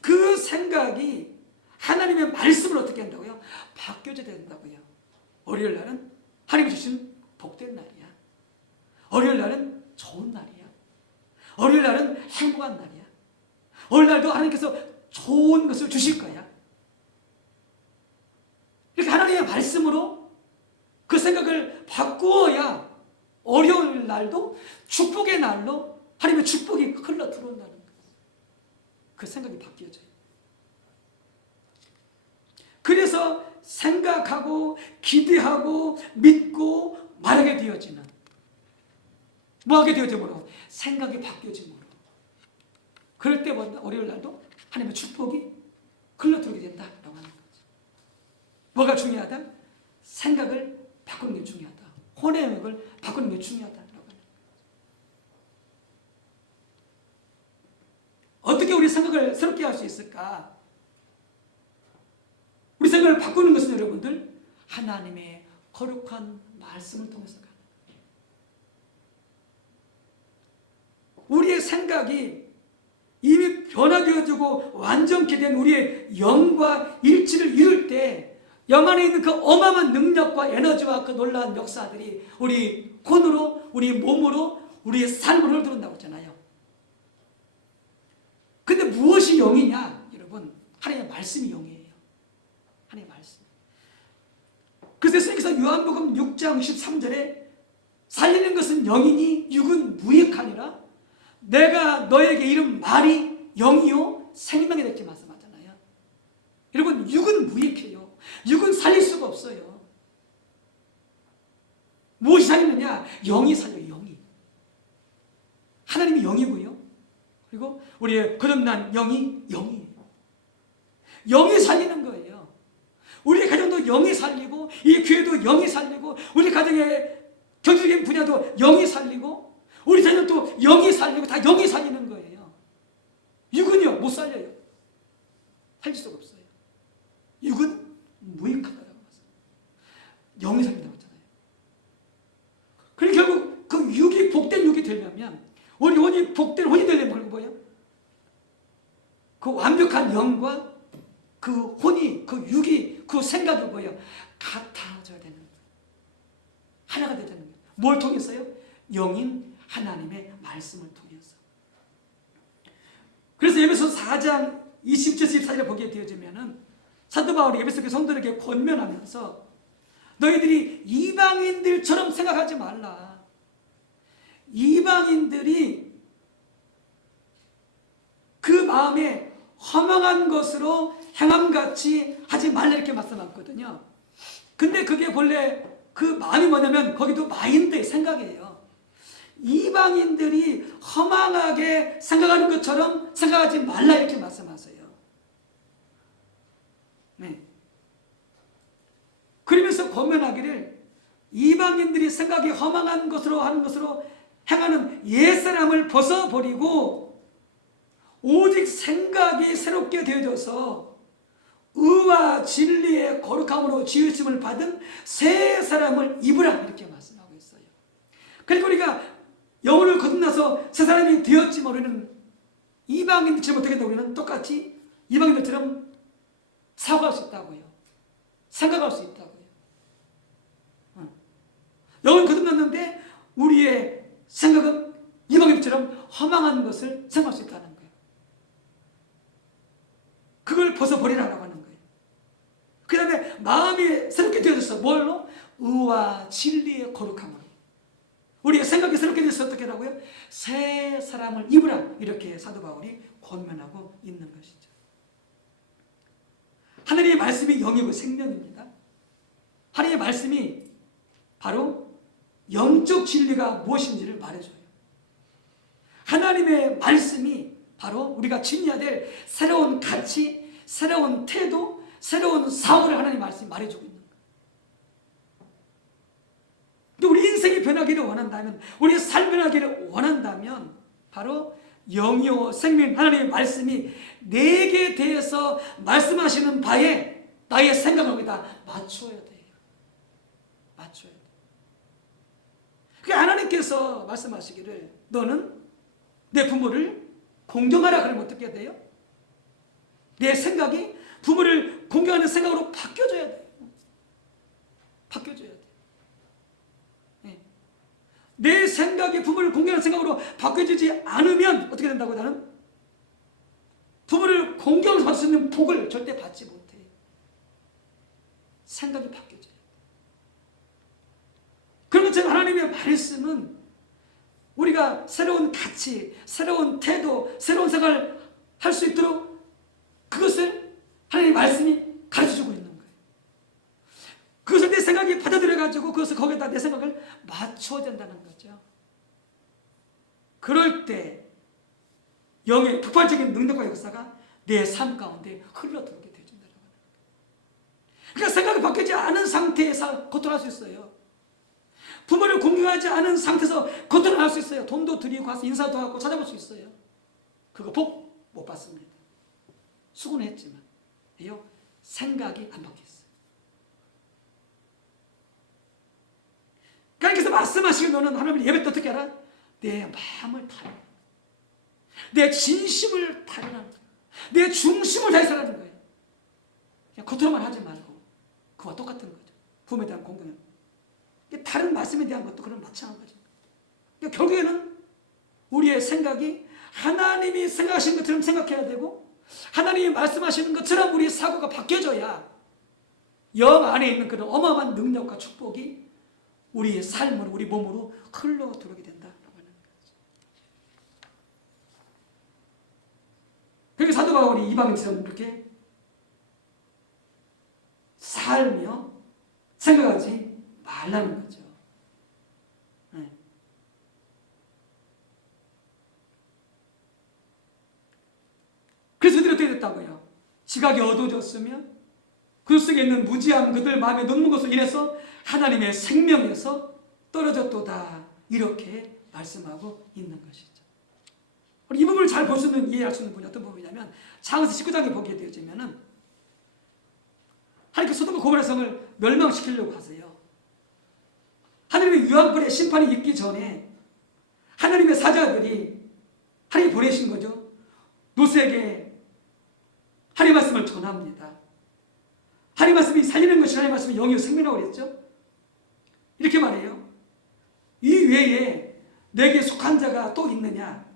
그 생각이 하나님의 말씀을 어떻게 한다고요? 바뀌어져야 된다고요. 월요일 날은 하나님이 주신 복된 날이야. 월요일 날은 좋은 날이야. 월요일 날은 행복한 날이야. 월요일 날도 하나님께서 좋은 것을 주실 거야. 이렇게 하나님의 말씀으로 그 생각을 바꾸어야 월요일 날도 축복의 날로 하나님의 축복이 흘러 들어온다는 거예요. 그 생각이 바뀌어져요. 그래서 생각하고 기대하고 믿고 말하게 되어지는, 뭐하게 되어지므로? 생각이 바뀌어지므로. 그럴 때 월요일 날도 하나님의 축복이 흘러들어오게 된다라고 하는 거죠. 뭐가 중요하다? 생각을 바꾸는 게 중요하다. 혼의 영역을 바꾸는 게 중요하다라고 하는 거죠. 어떻게 우리 생각을 새롭게 할 수 있을까? 우리 생각을 바꾸는 것은 여러분들 하나님의 거룩한 말씀을 통해서 가는 거예요. 우리의 생각이 이미 변화되어지고 완전케 된 우리의 영과 일치를 이룰 때 영 안에 있는 그 어마어마한 능력과 에너지와 그 놀라운 역사들이 우리 혼으로, 우리 몸으로, 우리의 삶으로 흘러들어온다고 했잖아요. 근데 무엇이 영이냐? 여러분, 하나님의 말씀이 영이에요. 하나님의 말씀. 그래서 예수님께서 요한복음 6장 23절에 살리는 것은 영이니 육은 무익하니라. 내가 너에게 이른 말이 영이요 생명이 될지 말씀하잖아요. 여러분, 육은 무익해요. 육은 살릴 수가 없어요. 무엇이 살리느냐? 영이 살려요. 영이. 하나님이 영이고요. 그리고 우리의 거듭난 영이에요. 영이 살리는 거예요. 우리 가정도 영이 살리고 이 교회도 영이 살리고 우리 가정의 경제적인 분야도 영이 살리고 우리 자녀도 영이 살리고 다 영이 살리는 거예요. 육은요 못 살려요. 살릴 수가 없어요. 육은 무익하다라고 했어요. 영이 살린다고 했잖아요. 그러니까 결국 그 육이 복된 육이 되려면 우리 혼이 복된 혼이 되려면 뭐예요? 그 완벽한 영과 그 혼이 그 육이 그 생각이 뭐예요? 같아져야 되는 거예요. 하나가 되야 되는 거예요. 뭘 통해서요? 영인 하나님의 말씀을 통해서. 그래서 에베소 4장 20절 24절에 보게 되어지면은 사도 바울이 에베소 교회 성도들에게 권면하면서 너희들이 이방인들처럼 생각하지 말라. 이방인들이 그 마음에 허망한 것으로 행함같이 하지 말라 이렇게 말씀하거든요. 근데 그게 본래 그 마음이 뭐냐면 거기도 마인드의 생각이에요. 이방인들이 허망하게 생각하는 것처럼 생각하지 말라 이렇게 말씀하세요. 네. 그러면서 권면하기를 이방인들이 생각이 허망한 것으로 하는 것으로 행하는 옛사람을 벗어버리고 오직 생각이 새롭게 되어져서 의와 진리의 거룩함으로 지으심을 받은 새 사람을 입으라 이렇게 말씀하고 있어요. 그러니까 우리가 영혼을 거듭나서 새 사람이 되었지만 우리는 이방인들처럼 어떻게 된다? 우리는 똑같이 이방인들처럼 사고할 수 있다고요. 생각할 수 있다고요. 영혼을 거듭났는데 우리의 생각은 이방인들처럼 허망한 것을 생각할 수 있다는 거예요. 그걸 벗어버리라고 하는 거예요. 그 다음에 마음이 새롭게 되어졌어. 뭘로? 의와 진리의 거룩함으로. 우리의 생각이 새롭게 되어서 어떻게 하라고요? 새 사람을 입으라. 이렇게 사도 바울이 권면하고 있는 것이죠. 하나님의 말씀이 영이고 생명입니다. 하나님의 말씀이 바로 영적 진리가 무엇인지를 말해줘요. 하나님의 말씀이 바로 우리가 지녀야 될 새로운 가치, 새로운 태도, 새로운 사고를 하나님의 말씀이 말해주고 있는 거예요. 근데 우리 인생이 변하기를 원한다면, 우리의 삶이 변하기를 원한다면 바로 영이요 생명 하나님의 말씀이 내게 대해서 말씀하시는 바에 나의 생각을 거기다 맞춰야 돼요. 맞춰야 돼요. 그러니까 하나님께서 말씀하시기를 너는 내 부모를 공경하라 그러면 어떻게 돼요? 내 생각이 부모를 공경하는 생각으로 바뀌어져야 돼요. 바뀌어져야 돼요. 네. 내 생각이 부모를 공경하는 생각으로 바뀌어지지 않으면 어떻게 된다고? 나는 부모를 공경을 받을 수 있는 복을 절대 받지 못해요. 생각이 바뀌어져요. 그런 것처럼 하나님의 말씀은 우리가 새로운 가치, 새로운 태도, 새로운 생각을 할 수 있도록 그것을 하나님의 말씀이 가르쳐주고 있는 거예요. 그것을 내 생각이 받아들여가지고 그것을 거기에다 내 생각을 맞춰야 된다는 거죠. 그럴 때 영의 폭발적인 능력과 역사가 내 삶 가운데 흘러들어오게 되어준다는 거예요. 그러니까 생각이 바뀌지 않은 상태에서 고통할 수 있어요. 부모를 공경하지 않은 상태에서 고통을 할 수 있어요. 돈도 드리고 가서 인사도 하고 찾아볼 수 있어요. 그거 복 못 받습니다. 수고는 했지만 왜요? 생각이 안 바뀌었어요. 그러니까 말씀하시길 너는 하나님 예배 때 어떻게 알아? 내 마음을 다하라. 내 진심을 다하라는 거예요. 내 중심을 다해서 하라는 거예요. 그냥 겉으로만 하지 말고 그와 똑같은 거죠. 부모에 대한 공경은. 다른 말씀에 대한 것도 그런 마찬가지입니다. 그러니까 결국에는 우리의 생각이 하나님이 생각하시는 것처럼 생각해야 되고 하나님이 말씀하시는 것처럼 우리의 사고가 바뀌어져야 영 안에 있는 그런 어마어마한 능력과 축복이 우리의 삶으로 우리 몸으로 흘러 들어오게 된다라고 하는 거죠. 그러니까 사도 바울이 이방인처럼 이렇게 살며 생각하지 말라는 거죠. 네. 그래서 그들이 어떻게 됐다고요? 지각이 어두워졌으며 그 속에 있는 무지한 그들 마음에 넣는 것으로 인해서 하나님의 생명에서 떨어졌도다 이렇게 말씀하고 있는 것이죠. 이 부분을 잘 볼 수 있는 이해할 수 있는 부분이 어떤 부분이냐면 창세기 19장에 보게 되어지면은 하나님께 소돔과 고모라 성을 멸망시키려고 하세요. 하나님의 유황불의 심판이 있기 전에 하나님의 사자들이 하나님이 보내신 거죠. 롯에게 하나님의 말씀을 전합니다. 하나님의 말씀이 살리는 것이 하나님의 말씀이 영이요 생명이라고 그랬죠. 이렇게 말해요. 이 외에 내게 속한 자가 또 있느냐?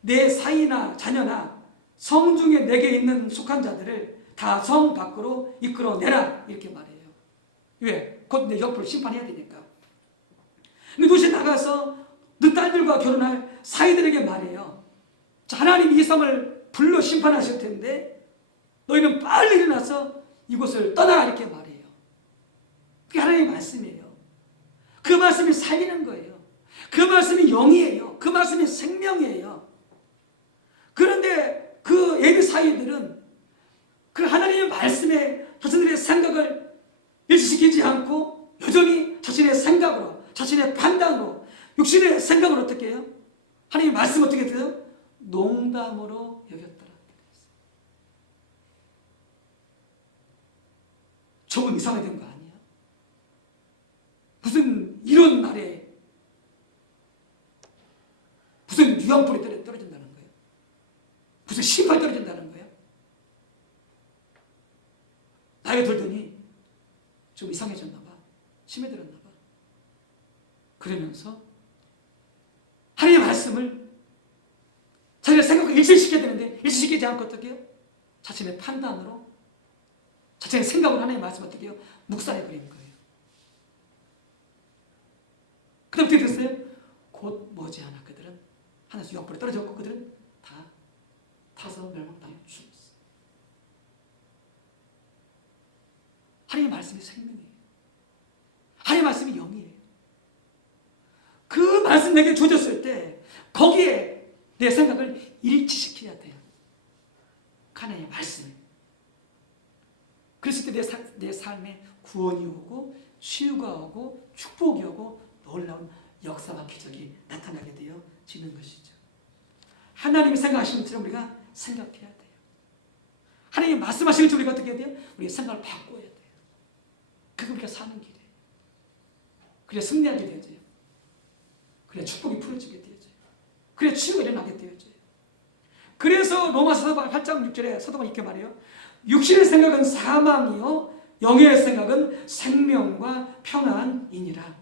내 사이나 자녀나 성 중에 내게 있는 속한 자들을 다 성 밖으로 이끌어내라. 이렇게 말해요. 왜? 곧 내 옆으로 심판해야 되니까. 근데 롯이 나가서 너 딸들과 결혼할 사이들에게 말해요. 자, 하나님 이 성을 불러 심판하실 텐데 너희는 빨리 일어나서 이곳을 떠나라. 이렇게 말해요. 그게 하나님의 말씀이에요. 그 말씀이 살리는 거예요. 그 말씀이 영이에요. 그 말씀이 생명이에요. 그런데 그 예비 사이들은 그 하나님의 말씀에 자신들의 생각을 일치시키지 않고 여전히 자신의 생각으로, 자신의 판단으로, 육신의 생각으로 어떻게 해요? 하나님의 말씀 어떻게 돼요? 농담으로 여겼더라. 조금 이상하게 된 거 아니야? 무슨 이런 말에 무슨 유황불이 떨어진다는 거예요? 무슨 심판이 떨어진다는 거예요? 나이가 들더니 좀 이상해졌나 봐. 심해들었나 봐. 그러면서 하나님의 말씀을 자기의 생각과 일치시켜야 되는데 일치시키지 않고 어떻게 해요? 자신의 판단으로, 자신의 생각으로 하나님의 말씀을 어떻게 해요? 묵살해버리는 거예요. 그 다음 어떻게 됐어요? 곧 머지않아 그들은 하늘에서 유황불에 떨어졌고 그들은 다 타서 멸망당해 죽었어. 하나님의 말씀이 생명이에요. 하나님의 말씀이 영이에요. 그 말씀 내게 주어졌을 때 거기에 내 생각을 일치시켜야 돼요. 하나님의 말씀을. 그랬을 때 내 삶에 구원이 오고 치유가 오고 축복이 오고 놀라운 역사와 기적이 나타나게 되어지는 것이죠. 하나님이 생각하시는 것처럼 우리가 생각해야 돼요. 하나님이 말씀하시는 것처럼 우리가 어떻게 해야 돼요? 우리의 생각을 바꿔야 돼요. 그게 우리가 사는 길이에요. 그래야 승리하게 되어져요. 그래야 축복이 풀어지게 되어져요. 그래야 치유가 일어나게 되어져요. 그래서 로마서 8장 6절에 사도가 이렇게 말해요. 육신의 생각은 사망이요 영의 생각은 생명과 평안이니라.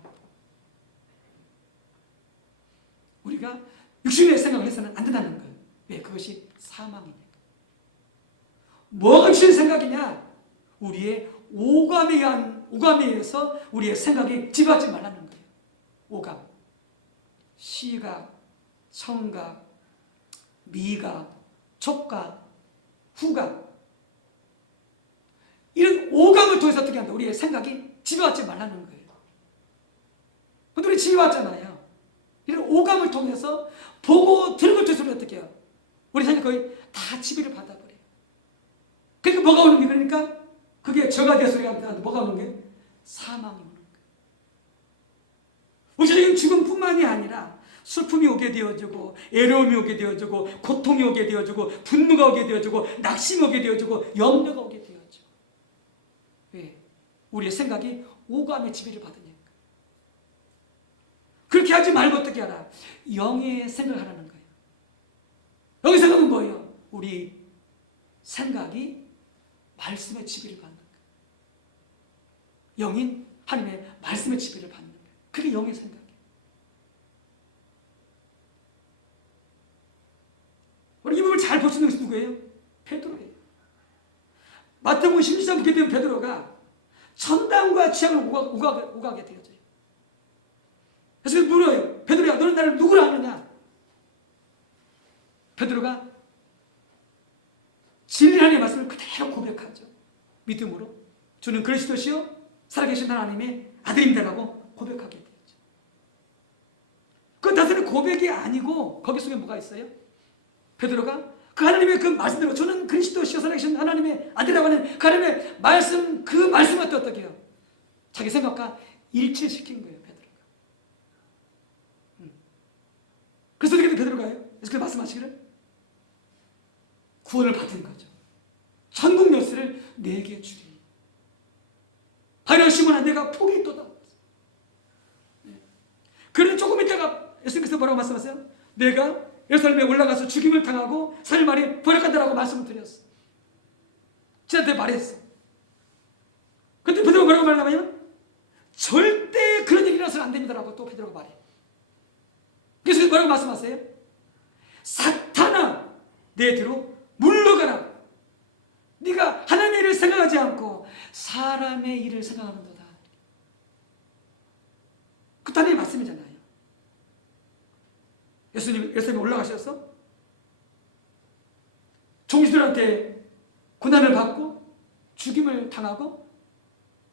우리가 육신의 생각을 해서는 안 된다는 거예요. 왜? 그것이 사망이니까. 뭐가 육신의 생각이냐? 우리의 오감에 의해서 우리의 생각이 지배하지 말라는 거예요. 오감. 시각, 청각, 미각, 촉각, 후각. 이런 오감을 통해서 어떻게 한다? 우리의 생각이 지배받지 말라는 거예요. 근데 우리 지배받잖아요. 이런 오감을 통해서 보고 들은 걸 통해서 어떻게 해요? 우리 생각이 거의 다 지배를 받아버려요. 그러니까 뭐가 오는 게 그러니까 그게 저가 돼서 우리가 뭐가 오는 게 사망이 오는 거예요. 우리 세상은 죽음뿐만이 아니라 슬픔이 오게 되어지고 애로움이 오게 되어지고 고통이 오게 되어지고 분노가 오게 되어지고 낙심이 오게 되어지고 염려가 오게 되어져. 왜? 우리의 생각이 오감의 지배를 받으니까. 그렇게 하지 말고 어떻게 하라? 영의 생각을 하라는 거예요. 영의 생각은 뭐예요? 우리 생각이 말씀의 지배를 받는 거예요. 영인 하나님의 말씀의 지배를 받는 거예요. 그게 영의 생각이에요. 우리 이 부분을 잘 볼 수 있는 것이 누구예요? 베드로예요. 마태복음 16장 보게 되면 베드로가 천당과 지향을 오가게 되어져요. 그래서 물어요. 베드로야, 너는 나를 누구라 하느냐? 베드로가 진리 하나님의 말씀을 그대로 고백하죠. 믿음으로. 주는 그리스도시요 살아계신 하나님의 아들입니다라고 고백하게 되죠. 그 단순히 고백이 아니고 거기 속에 뭐가 있어요? 베드로가 그 하나님의 그 말씀대로 저는 그리스도시요 살아계신 하나님의 아들이라고 하는 그 하나님의 말씀, 그 말씀을 어떻게 해요? 자기 생각과 일치시킨 거예요. 베드로가. 그래서 어떻게 베드로가요? 그래서 말씀하시기를 구원을 받은 거죠. 천국 열쇠를 내게 주리. 내가 포기했도다. 그런데 조금 있다가 예수님께서 뭐라고 말씀하세요? 내가 예루살렘에 올라가서 죽임을 당하고 3일 만에 부활한다라고 말씀을 드렸어. 저한테 말했어. 그때 베드로가 뭐라고 말하냐면 절대 그런 일이 일어나서는 안 됩니다라고 또 베드로가 말해. 그래서 뭐라고 말씀하세요? 사탄아 내 뒤로 물러가라. 네가 하나님의 일을 생각하지 않고 사람의 일을 생각하는도다. 그 하나님의 말씀이잖아요. 예수님이 올라가셔서 종지들한테 고난을 받고 죽임을 당하고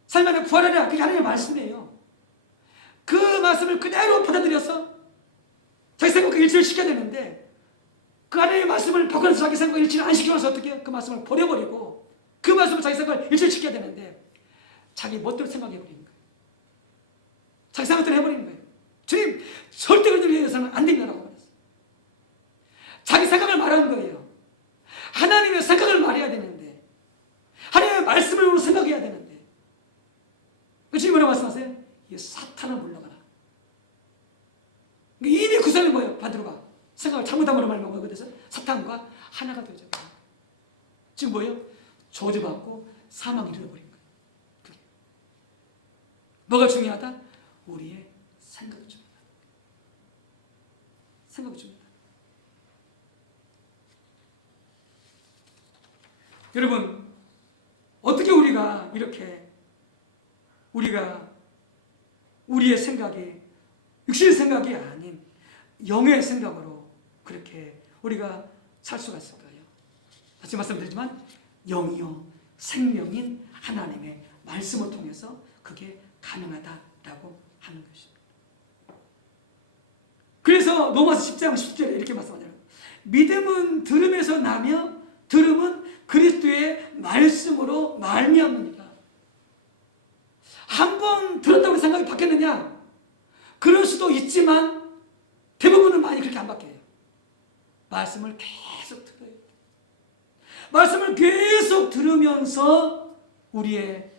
3일 만에 부활하라. 그게 하나님의 말씀이에요. 그 말씀을 그대로 받아들여서 자기 생각과 일치를 시켜야 되는데 그 하나님의 말씀을 바꿔서 자기 생각과 일치를 안 시켜서 어떻게 그 말씀을 버려버리고 그 말씀을 자기 생각과 일치를 시켜야 되는데 자기 멋대로 생각해버리는 거예요. 자기 생각대로 해버리는 거예요. 주님 절대 그런 일에 대해서는 안 된다라고 말했어요. 자기 생각을 말하는 거예요. 하나님의 생각을 말해야 되는데 하나님의 말씀을 생각해야 되는데 주님 뭐라고 말씀하세요? 이 사탄을 물러가라. 이미 그 사람이 뭐예요? 베드로가 생각을 잘못함으로 말하면 뭐예요? 그래서 사탄과 하나가 되어져. 지금 뭐예요? 저주받고 사망에 이르러버린 거예요. 그게. 뭐가 중요하다? 우리의 생각이 중요하다. 생각이 중요하다. 여러분 어떻게 우리가 이렇게 우리의 생각이 육신의 생각이 아닌 영의 생각으로 그렇게 우리가 살 수가 있을까요? 다시 말씀드리지만 영이요 생명인 하나님의 말씀을 통해서 그게 가능하다라고 하는 것입니다. 그래서 로마서 10장 10절에 이렇게 말씀하잖아요. 믿음은 들음에서 나며 들음은 그리스도의 말씀으로 말미암습니다. 한 번 들었다고 생각이 바뀌었느냐? 그럴 수도 있지만 대부분은 많이 그렇게 안 바뀌어요. 말씀을 계속 들어요. 말씀을 계속 들으면서 우리의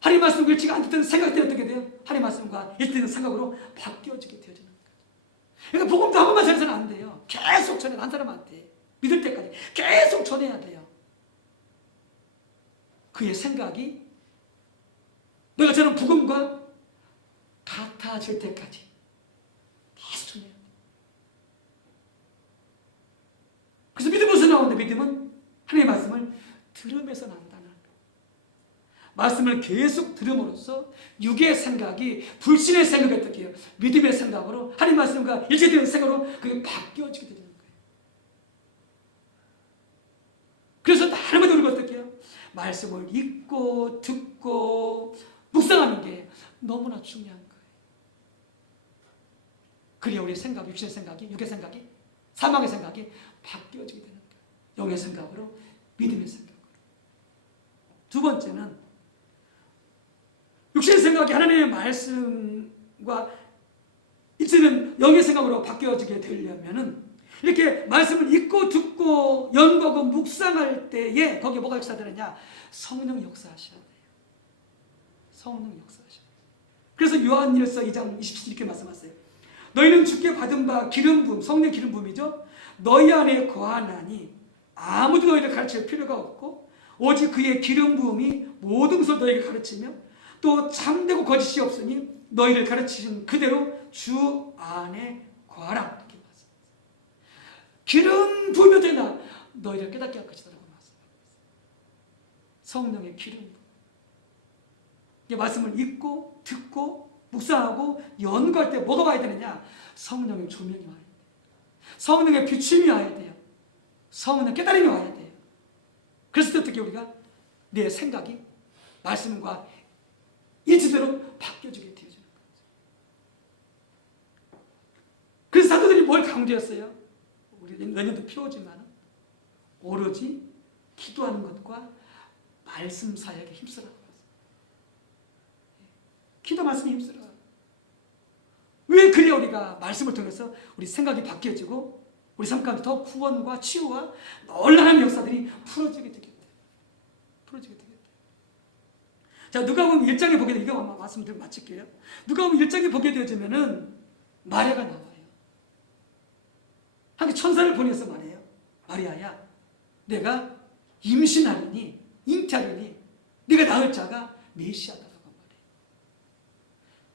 하나님 말씀과 일치가 안 됐던 생각이 어떻게 돼요? 하나님 말씀과 일치되는 생각으로 바뀌어지게 되어지는 거예요. 그러니까 복음도 한 번만 전해서는 안 돼요. 계속 전해 한 사람한테 믿을 때까지 계속 전해야 돼요. 그의 생각이 내가 저는 복음과 같아질 때까지 계속 전해야 돼요. 그래서 믿음에서 나오는데 믿음은 하나님의 말씀을 들으면서 난다는 거예요. 말씀을 계속 들음으로써 육의 생각이 불신의 생각이 어떻게 해요? 믿음의 생각으로 하나님의 말씀과 일치되는 생각으로 그게 바뀌어지게 되는 거예요. 그래서 날마다 우리가 어떻게 해요? 말씀을 읽고 듣고 묵상하는 게 너무나 중요한 거예요. 그래야 우리의 생각, 육신의 생각이, 육의 생각이, 사망의 생각이 바뀌어지게 되는 거예요. 영의 생각으로, 믿음의 생각으로. 두 번째는 육신의 생각이 하나님의 말씀과 일치는 영의 생각으로 바뀌어지게 되려면은 이렇게 말씀을 읽고 듣고 연구하고 묵상할 때에 거기에 뭐가 역사되느냐? 성령 역사하셔야 돼요. 성령 역사하셔야 돼요. 그래서 요한일서 2장 27절 이렇게 말씀하세요. 너희는 주께 받은 바 기름 부음, 성령 기름 부음이죠. 너희 안에 거하나니 아무도 너희를 가르칠 필요가 없고 오직 그의 기름 부음이 모든 것을 너희에게 가르치며 또 참되고 거짓이 없으니 너희를 가르치신 그대로 주 안에 거하라. 이렇게 말씀하세요. 기름 부으면 되나? 너희를 깨닫게 할 것이다. 라고 말씀하세요. 성령의 기름 부음. 이 말씀을 읽고 듣고 묵상하고 연구할 때 뭐가 와야 되느냐? 성령의 조명이 와야 돼요. 성령의 비춤이 와야 돼요. 성령의 깨달음이 와야 돼요. 그래서 어떻게 우리가 내 생각이 말씀과 일치대로 바뀌어지게 되어지는 거죠. 그래서 사도들이 뭘 강조했어요? 우리 내년도 피오지만 오로지 기도하는 것과 말씀 사역에 힘쓰라고. 기도 말씀에 힘쓰라. 왜 그래야 우리가 말씀을 통해서 우리 생각이 바뀌어지고 우리 삶 가운데 더 구원과 치유와 놀라운 역사들이 풀어지게 되겠대요. 풀어지게 되겠대요. 자, 누가복음 1장에 보게 되 이거 아마 말씀드리고 마칠게요. 누가복음 1장에 보게 되어지면은 마리아가 나와요. 한 천사를 보내서 말해요. 마리아야, 내가 임신하리니 잉태하리니 네가 낳을 자가 메시아다라고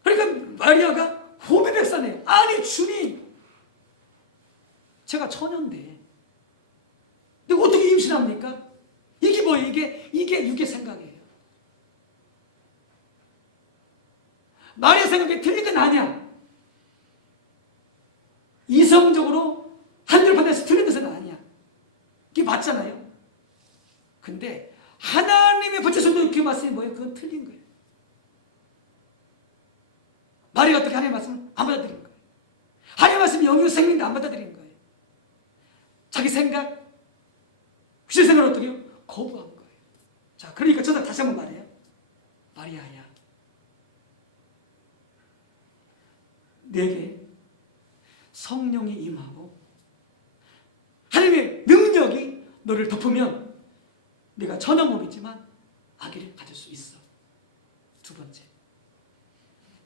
말해요. 그러니까 마리아가 호비백산해요. 아니 주님, 제가 처녀인데 내가 어떻게 임신합니까? 이게 뭐예요? 이게 육의 생각이에요. 마리아 생각이 틀린 건 아니야. 이성적으로 한줄판에서 틀린 것은 아니야. 이게 맞잖아요. 근데 하나님의 부처성도 그 말씀이 뭐예요? 그건 틀린 거예요. 마리아가 어떻게 하나님의 말씀을 안 받아들인 거예요. 하나님의 말씀이 영이요 생명인데 안 받아들인 거예요. 자기 생각, 귀신 생각을 어떻게 해요? 거부한 거예요. 자, 그러니까 저도 다시 한번 말해요. 마리아야, 내게 성령이 임하고 하나님의 능력이 너를 덮으면 네가 처녀 몸이지만 아기를 가질 수 있어. 두 번째,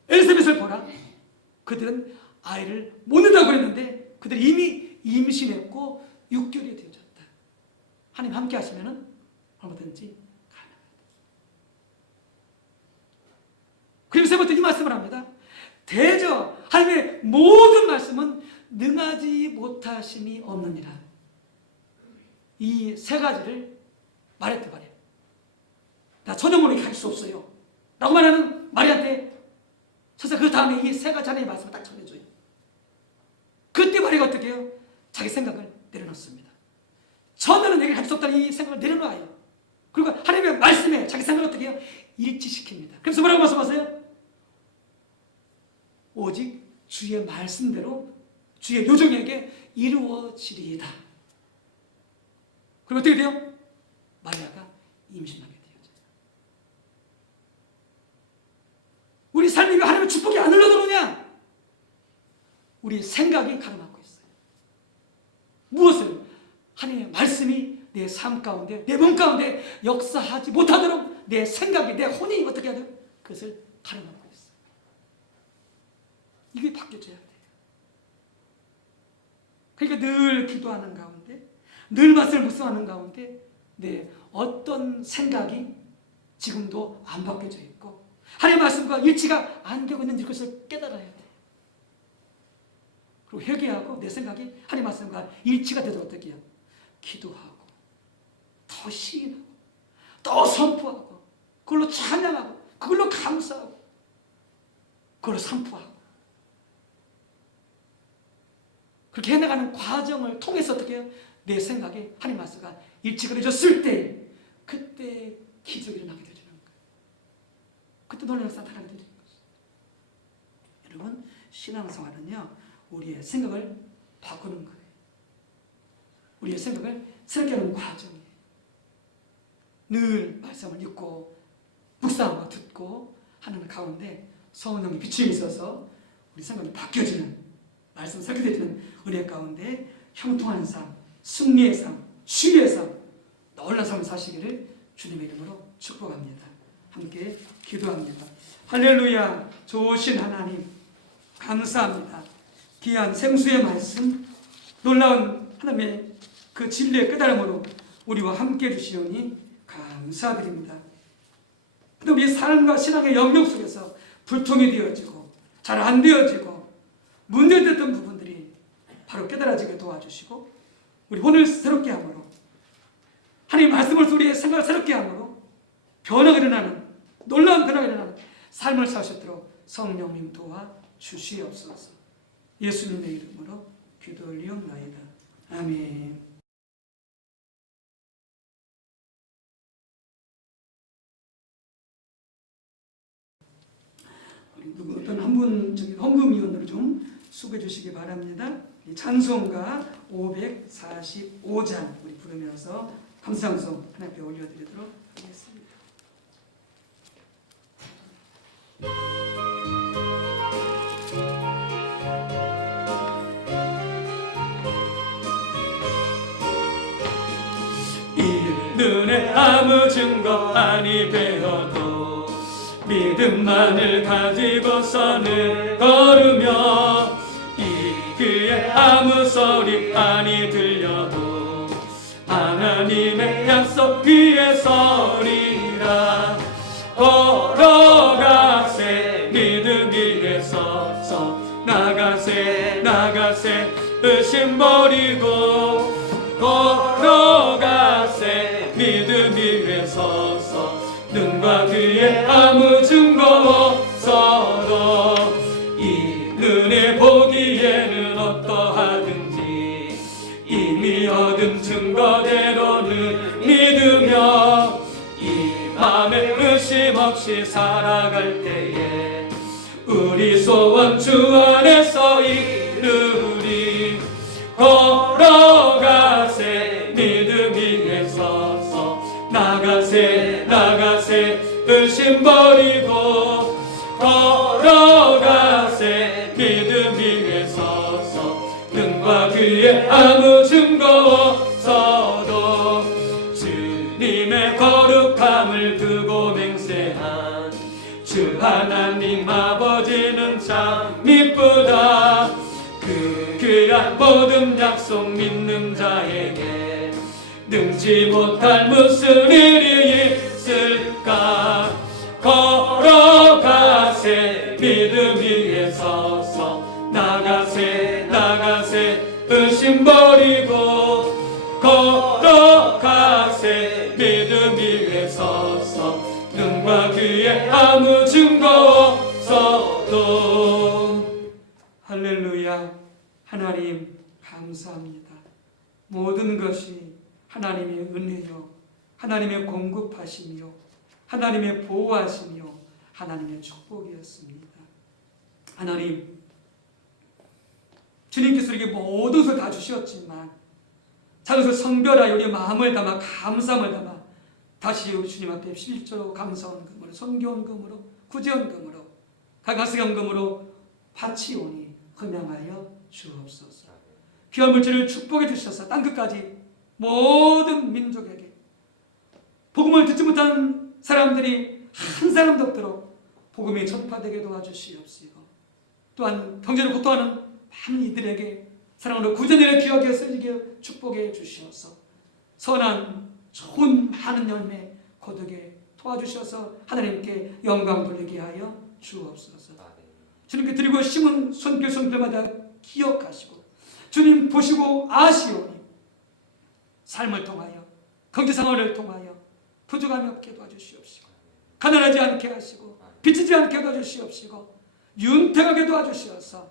엘사벳을 보라. 그들은 아이를 못 낳는다고 그랬는데 그들이 이미 임신했고 6개월이 되어졌다. 하나님 함께 하시면 얼마든지 가능하다. 그리고 3번째 이 말씀을 합니다. 대저 하나님의 모든 말씀은 능하지 못하심이 없느니라. 이 세 가지를 말했대 말이에요. 나 처녀모르게 갈 수 없어요 라고 말하는 마리아한테 서서 그 다음에 이 세 가지 하나님의 말씀을 딱 전해줘요. 그때 마리아가 어떻게 해요? 자기 생각을 내려놓습니다. 처녀는 내게 갈 수 없다는 이 생각을 내려놔요. 그리고 하나님의 말씀에 자기 생각을 어떻게 해요? 일치시킵니다. 그래서 뭐라고 말씀하세요? 오직 주의 말씀대로 주의 요정에게 이루어지리이다. 그리고 어떻게 돼요? 마리아가 임신하게 되어져요. 우리 삶이 왜 하나님의 축복이 안 흘러들어오냐? 우리 생각이 가로막고 있어요. 무엇을? 하나님의 말씀이 내 삶 가운데, 내 몸 가운데 역사하지 못하도록 내 생각이, 내 혼이 어떻게 해야 돼요? 그것을 가로막고 있어요. 이게 바뀌어져야 돼요. 그러니까 늘 기도하는 가운데, 늘 말씀을 묵상하는 가운데 내 어떤 생각이 지금도 안 바뀌어져 있고 하나님의 말씀과 일치가 안 되고 있는지 그것을 깨달아야 돼요. 그리고 회개하고 내 생각이 하나님의 말씀과 일치가 되도록 어떻게 해요? 기도하고 더 시인하고 더 선포하고 그걸로 찬양하고 그걸로 감사하고 그걸로 선포하고 그렇게 해나가는 과정을 통해서 어떻게 해요? 내 생각에 하나님 말씀과 일치가 되어졌을 때 그때 기적이 일어나게 되는 거예요. 그때 놀라운 역사가 나타나게 되는 거죠. 여러분, 신앙생활은요 우리의 생각을 바꾸는 거예요. 우리의 생각을 새롭게 하는 과정이에요. 늘 말씀을 읽고 묵상하고 듣고 하는 가운데 성령의 비침이 있어서 우리 생각이 바뀌어지는 말씀을 새롭게 되는 은혜 가운데 형통하는 삶, 승리의 삶, 치유의 삶, 놀라운 삶을 사시기를 주님의 이름으로 축복합니다. 함께 기도합니다. 할렐루야. 좋으신 하나님 감사합니다. 귀한 생수의 말씀, 놀라운 하나님의 그 진리의 깨달음으로 우리와 함께 해주시오니 감사드립니다. 근데 우리의 삶과 신앙의 영역 속에서 불통이 되어지고 잘 안 되어지고 문제됐던 부분들이 바로 깨달아지게 도와주시고 우리 혼을 새롭게 함으로 하나님 말씀을 우리의 생각을 새롭게 함으로 변화가 일어나는 놀라운 변화가 일어나는 삶을 사셨도록 성령님 도와 주시옵소서. 예수님의 이름으로 기도 올리옵나이다. 아멘. 어떤 한 분 저기 헌금위원으로 좀 수고해 주시기 바랍니다. 찬송가 545장 우리 부르면서 감상송 하나님 앞에 올려드리도록 하겠습니다. 이 눈에 아무 증거 아니 되어도 믿음만을 가지고서는 걸으며 이 그의 아무 소리 아니 들려도 하나님의 약속 위에 서리라. 걸어가세 믿음 위에 서서 나가세 나가세 의심 버리고 걸어가세 믿음 위에 서서 눈과 귀에 아무 증거 없어도 이 눈에 보기에는 어떠하든지 이미 얻은 증거대로는 믿으며 이 맘에 의심 없이 살아갈 때에 우리 소원 주 안에서 이루리. 걸어가세 믿음 위에 서서 나가세 나가세 의심 버리고 걸어가세 믿음 위에 서서 눈과 귀에 아무 증거 없어도 주님의 거룩함을 두고 맹세한 주 하나님 아버지는 참 이쁘다. 그 귀한 모든 약속 믿는 자에게 능지 못할 무슨 일이 있을까. 걸어가세 믿음 위에 서서 나가세 나가세 의심 버리고 걸어가세 믿음 위에 서서 눈과 귀에 아무 증거 없어도. 할렐루야. 하나님 감사합니다. 모든 것이 하나님의 은혜요, 하나님의 공급하심이요, 하나님의 보호하심이요, 하나님의 축복이었습니다. 하나님, 주님께서 우리에게 모든 것을 다 주셨지만 자기서 성별하여 우리의 마음을 담아 감사함을 담아 다시 우리 주님 앞에 11조 감사원금으로 선교원금으로 구제원금으로 가가스연금으로 바치오니 흠양하여 주옵소서. 귀한 물질을 축복해 주셔서 땅끝까지 모든 민족에게 복음을 듣지 못한 사람들이 한 사람도 없도록 복음이 전파되게 도와주시옵시고, 또한 경제로 고통하는 많은 이들에게 사랑으로 구제되는 귀하게 쓰이게 축복해 주시옵소서. 선한 좋은 많은 열매 거두게 도와주셔서 하나님께 영광 돌리게 하여 주옵소서. 주님께 드리고 심은 손길마다 기억하시고 주님 보시고 아시오니 삶을 통하여 경제상황을 통하여 부족함이 없게 도와주시옵시고 가난하지 않게 하시고 비치지 않게 도와주시옵시고 윤택하게 도와주시어서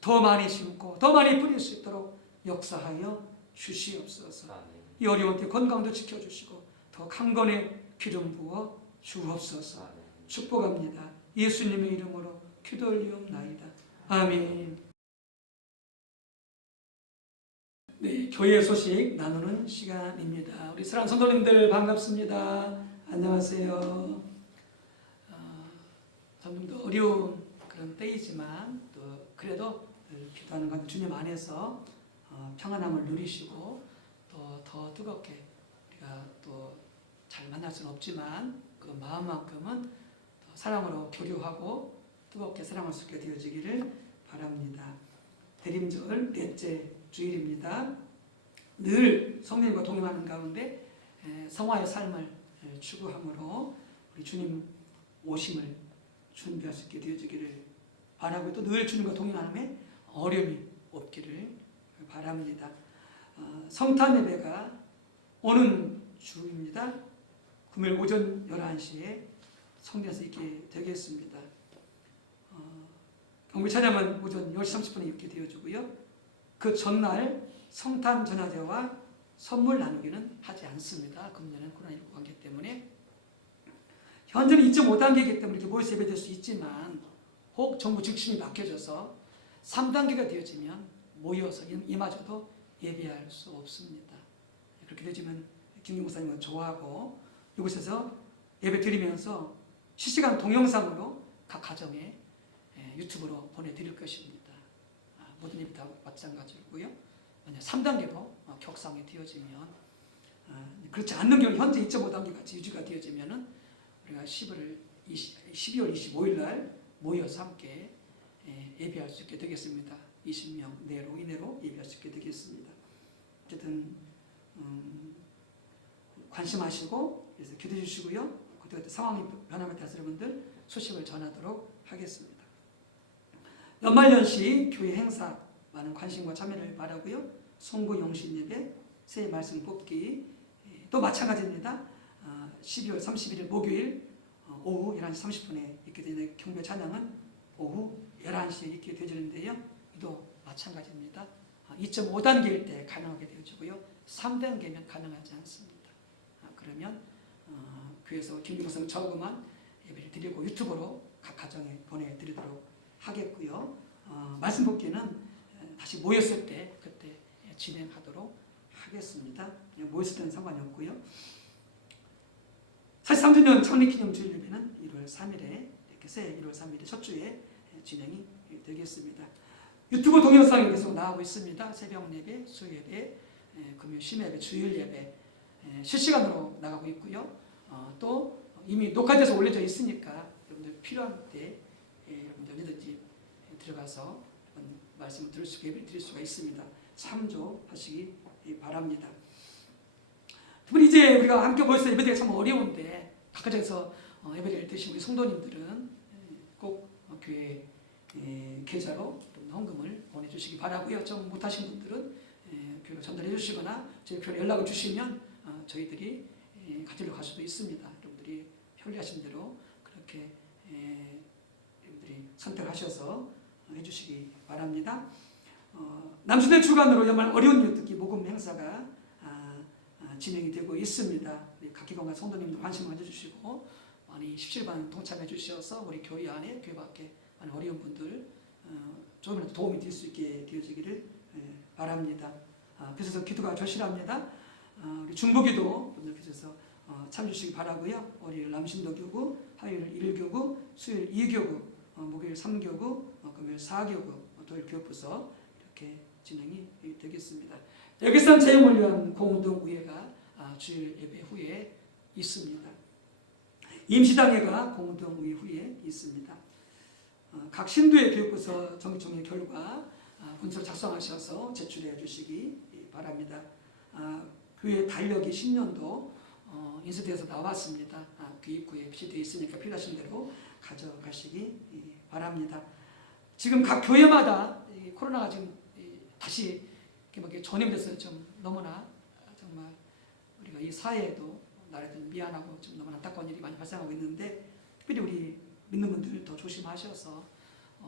더 많이 심고 더 많이 뿌릴 수 있도록 역사하여 주시옵소서. 이 어려운 때 건강도 지켜주시고 더 강건의 기름 부어 주옵소서. 축복합니다. 예수님의 이름으로 기도 올리옵나이다. 아멘. 네, 교회 소식 나누는 시간입니다. 우리 사랑하는 성도님들 반갑습니다. 안녕하세요. 좀 더 어려운 그런 때이지만 또 그래도 기도하는 것 주님 안에서 평안함을 누리시고 또 더 뜨겁게 우리가 또 잘 만날 수는 없지만 그 마음만큼은 더 사랑으로 교류하고 뜨겁게 사랑할 수 있게 되어지기를 바랍니다. 대림절 넷째 주일입니다. 늘 성령님과 동행하는 가운데 성화의 삶을 추구함으로 우리 주님 오심을 준비할 수 있게 되어지기를 바라고, 또 늘 주님과 동행하는데 어려움이 없기를 바랍니다. 성탄 예배가 오는 주입니다. 금요일 오전 11시에 성전에서 있게 되겠습니다. 경배 찬양은 오전 10시 30분에 있게 되어지고요. 그 전날 성탄 전야제와 선물 나누기는 하지 않습니다. 금년은 코로나19 관계 때문에. 현재는 2.5단계이기 때문에 이렇게 모여서 예배될 수 있지만 혹 정부 직신이 바뀌어져서 3단계가 되어지면 모여서 이마저도 예배할 수 없습니다. 그렇게 되어지면 김경 목사님과 좋아하고 이곳에서 예배 드리면서 실시간 동영상으로 각 가정에 유튜브로 보내드릴 것입니다. 모든 예배 다 마찬가지고요. 만약 3단계로 격상이 되어지면, 그렇지 않는 경우 현재 2.5단계가 유지가 되어지면은 우리가 10을 12월 25일 날 모여서 함께 예배할 수 있게 되겠습니다. 20명 이내로 예배할 수 있게 되겠습니다. 어쨌든 관심하시고 그래서 기도해 주시고요. 그때 상황이 변하면 다시 여러분들 소식을 전하도록 하겠습니다. 연말연시 교회 행사 많은 관심과 참여를 바라고요. 송구 영신 예배, 새해 말씀 뽑기 또 마찬가지입니다. 12월 31일 목요일 오후 11시 30분에 있게 되는 경배 찬양은 오후 11시에 있게 되어지는데요. 이도 마찬가지입니다. 2.5단계일 때 가능하게 되어지고요. 3단계면 가능하지 않습니다. 그러면 교회에서 김중성 저그만 예배를 드리고 유튜브로 각 가정에 보내드리도록 하겠고요. 말씀 복귀는 다시 모였을 때 그때 진행하도록 하겠습니다. 모였을 때는 상관이 없고요. 사실 3주년 창립기념 주일 예배는 1월 3일에 이렇게 새 1월 3일에 첫 주에 진행이 되겠습니다. 유튜브 동영상이 계속 나오고 있습니다. 새벽 예배, 수요 예배, 금요 심예배, 주일 예배 실시간으로 나가고 있고요. 또 이미 녹화돼서 올려져 있으니까 여러분들 필요한 때 여러분들 언제든지 들어가서 말씀을 들을 수, 예배를 드릴 수가 있습니다. 참조하시기 바랍니다. 특별히 이제 우리가 함께 모여서 예배드리기가 참 어려운데 각가정에서 예배를 드신 우리 성도님들은 꼭 교회 계좌로 헌금을 보내주시기 바라고요. 좀 못하신 분들은 교회로 전달해 주시거나 저희 교회로 연락을 주시면 저희들이 가지러 갈 수도 있습니다. 여러분들이 편리하신 대로 그렇게 여러분들이 선택하셔서 해주시기 바랍니다. 남수대 주관으로 연말 어려운 일 듣기 모금 행사가 진행이 되고 있습니다. 각 기관과 성도님들 관심 가져주시고 많이 17반 동참해 주셔서 우리 교회 안에 교회 밖에 많은 어려운 분들 조금이라도 도움이 될 수 있게 되어지기를 바랍니다. 그래서 기도가 절실합니다. 우리 중보기도 분들께서 참여주시기 바라고요. 월요일 남신도 교구, 화요일 1교구, 수요일 2교구, 목요일 3교구, 금요일 4교구, 토요일 교부서 이렇게 진행이 되겠습니다. 여기선 재용을 위한 공동 우회가 주일 예배 후에 있습니다. 임시당회가 공동 우회 후에 있습니다. 각 신도의 교육부서 정기총회 결과 문서를 작성하셔서 제출해 주시기 바랍니다. 교회 달력이 10년도 인쇄되어서 나왔습니다. 그 입구에 표시되어 있으니까 필요하신 대로 가져가시기 바랍니다. 지금 각 교회마다 코로나가 지금 다시 이렇게 전염돼서 좀 너무나 정말 우리가 이 사회에도 나라에도 미안하고 좀 너무 안타까운 일이 많이 발생하고 있는데 특별히 우리 믿는 분들 더 조심하셔서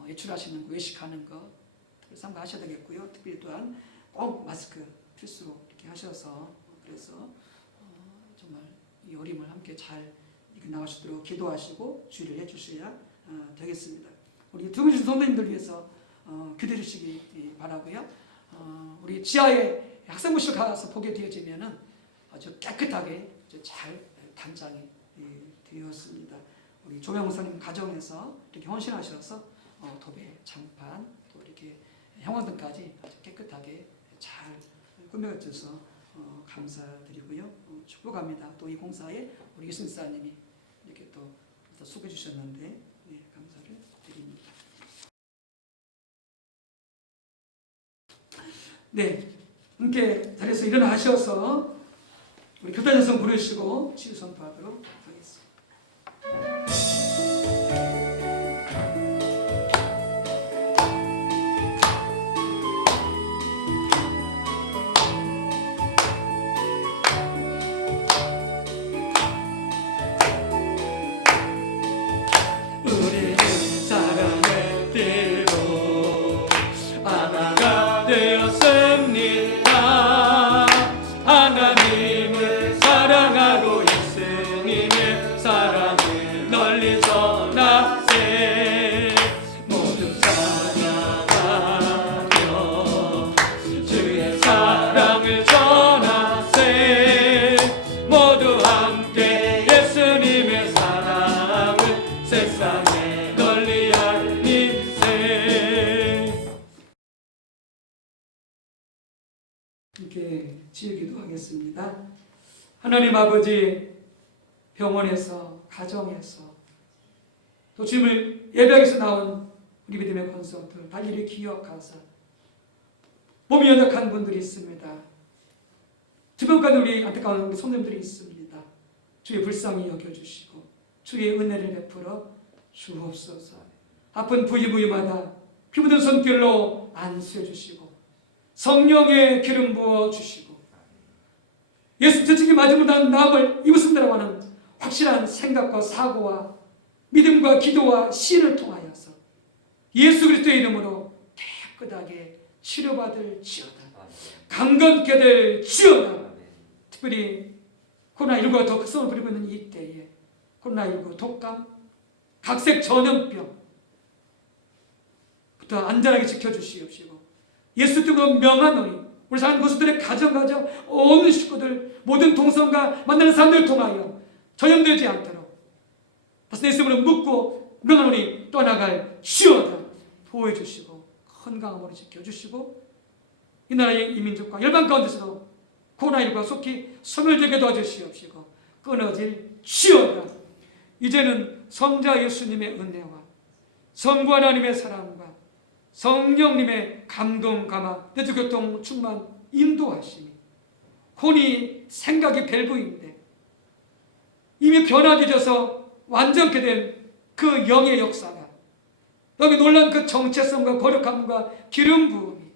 외출하시는 거, 외식하는 거 삼가하셔야 되겠고요. 특별히 또한 꼭 마스크 필수로 이렇게 하셔서 그래서 정말 이 어림을 함께 잘 이겨나갈 수 있도록 기도하시고 주의를 해주셔야 되겠습니다. 우리 두 분의 성도님들 위해서 기도해 주시기 바라고요. 우리 지하에 학생부실 가서 보게 되어지면은 아주 깨끗하게 잘 단장이 되었습니다. 우리 조명 목사님 가정에서 이렇게 헌신하셔서 도배, 장판, 또 이렇게 형광등까지 아주 깨끗하게 잘 꾸며주셔서 감사드리고요. 축복합니다. 또 이 공사에 우리 이순사님이 이렇게 또 수고해 주셨는데 감사를 드립니다. 네, 함께 자리에서 일어나셔서 우리 교단연성 부르시고 치유 선포하도록 하겠습니다. 우리는 사랑의 띠로 하나가 되었습니다. 하나님을 사랑하고 예수님의 사랑을 널리 전하세. 모두 사랑하며 주의 사랑을 전하세. 모두 함께 예수님의 사랑을 세상에 널리 알리세. 함께 지으기도 하겠습니다. 하나님 아버지, 병원에서, 가정에서, 또 주님을 예배하기서 나온 우리 믿음의 권속들 달리를 기억하사 몸이 연약한 분들이 있습니다. 주변까지 우리 안타까운 우리 손님들이 있습니다. 주의 불쌍히 여겨주시고 주의 은혜를 베풀어 주옵소서. 아픈 부위부위마다 피 묻은 손길로 안수해 주시고 성령의 기름 부어 주시고 예수 저축이 맞으면 난 남을 입었습니다라고 하는 확실한 생각과 사고와 믿음과 기도와 신을 통하여서 예수 그리스도의 이름으로 깨끗하게 치료받을 지어다. 강건케 될 지어다. 특별히 코로나19가 더 극성을 부리고 있는 이 때에 코로나19 독감, 각색 전염병부터 안전하게 지켜주시옵시고 예수 뜻으로 명하노니 우리 사는 모습들의 가정 온 식구들 모든 동성과 만나는 사람들을 통하여 전염되지 않도록 다시 내 이름으로 묻고 명하노니 떠나갈 지어다. 보호해 주시고 건강함으로 지켜주시고 이 나라의 이민족과 열방 가운데서도 코로나19가 속히 소멸되게 도와주시옵시고 끊어질 지어다. 이제는 성자 예수님의 은혜와 성부 하나님의 사랑과 성령님의 감동 감화 내주교통 충만 인도하심이 혼이 생각이 밸브인데 이미 변화되어서 완전케 된 그 영의 역사가 여기 놀란 그 정체성과 거룩함과 기름 부음이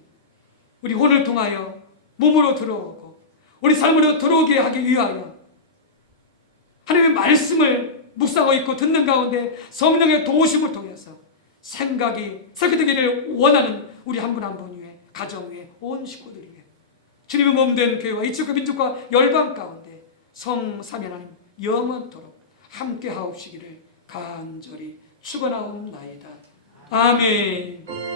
우리 혼을 통하여 몸으로 들어오고 우리 삶으로 들어오게 하기 위하여 하나님의 말씀을 묵상하고 있고 듣는 가운데 성령의 도우심을 통해서 생각이 설계되기를 원하는 우리 한 분 한 분 위에 가정 위에 온 식구들 위에 주님의 몸된 교회와 이쪽과 민족과 열방 가운데 성삼위 하나님 영원토록 함께 하옵시기를 간절히 축원하옵나이다. 아멘.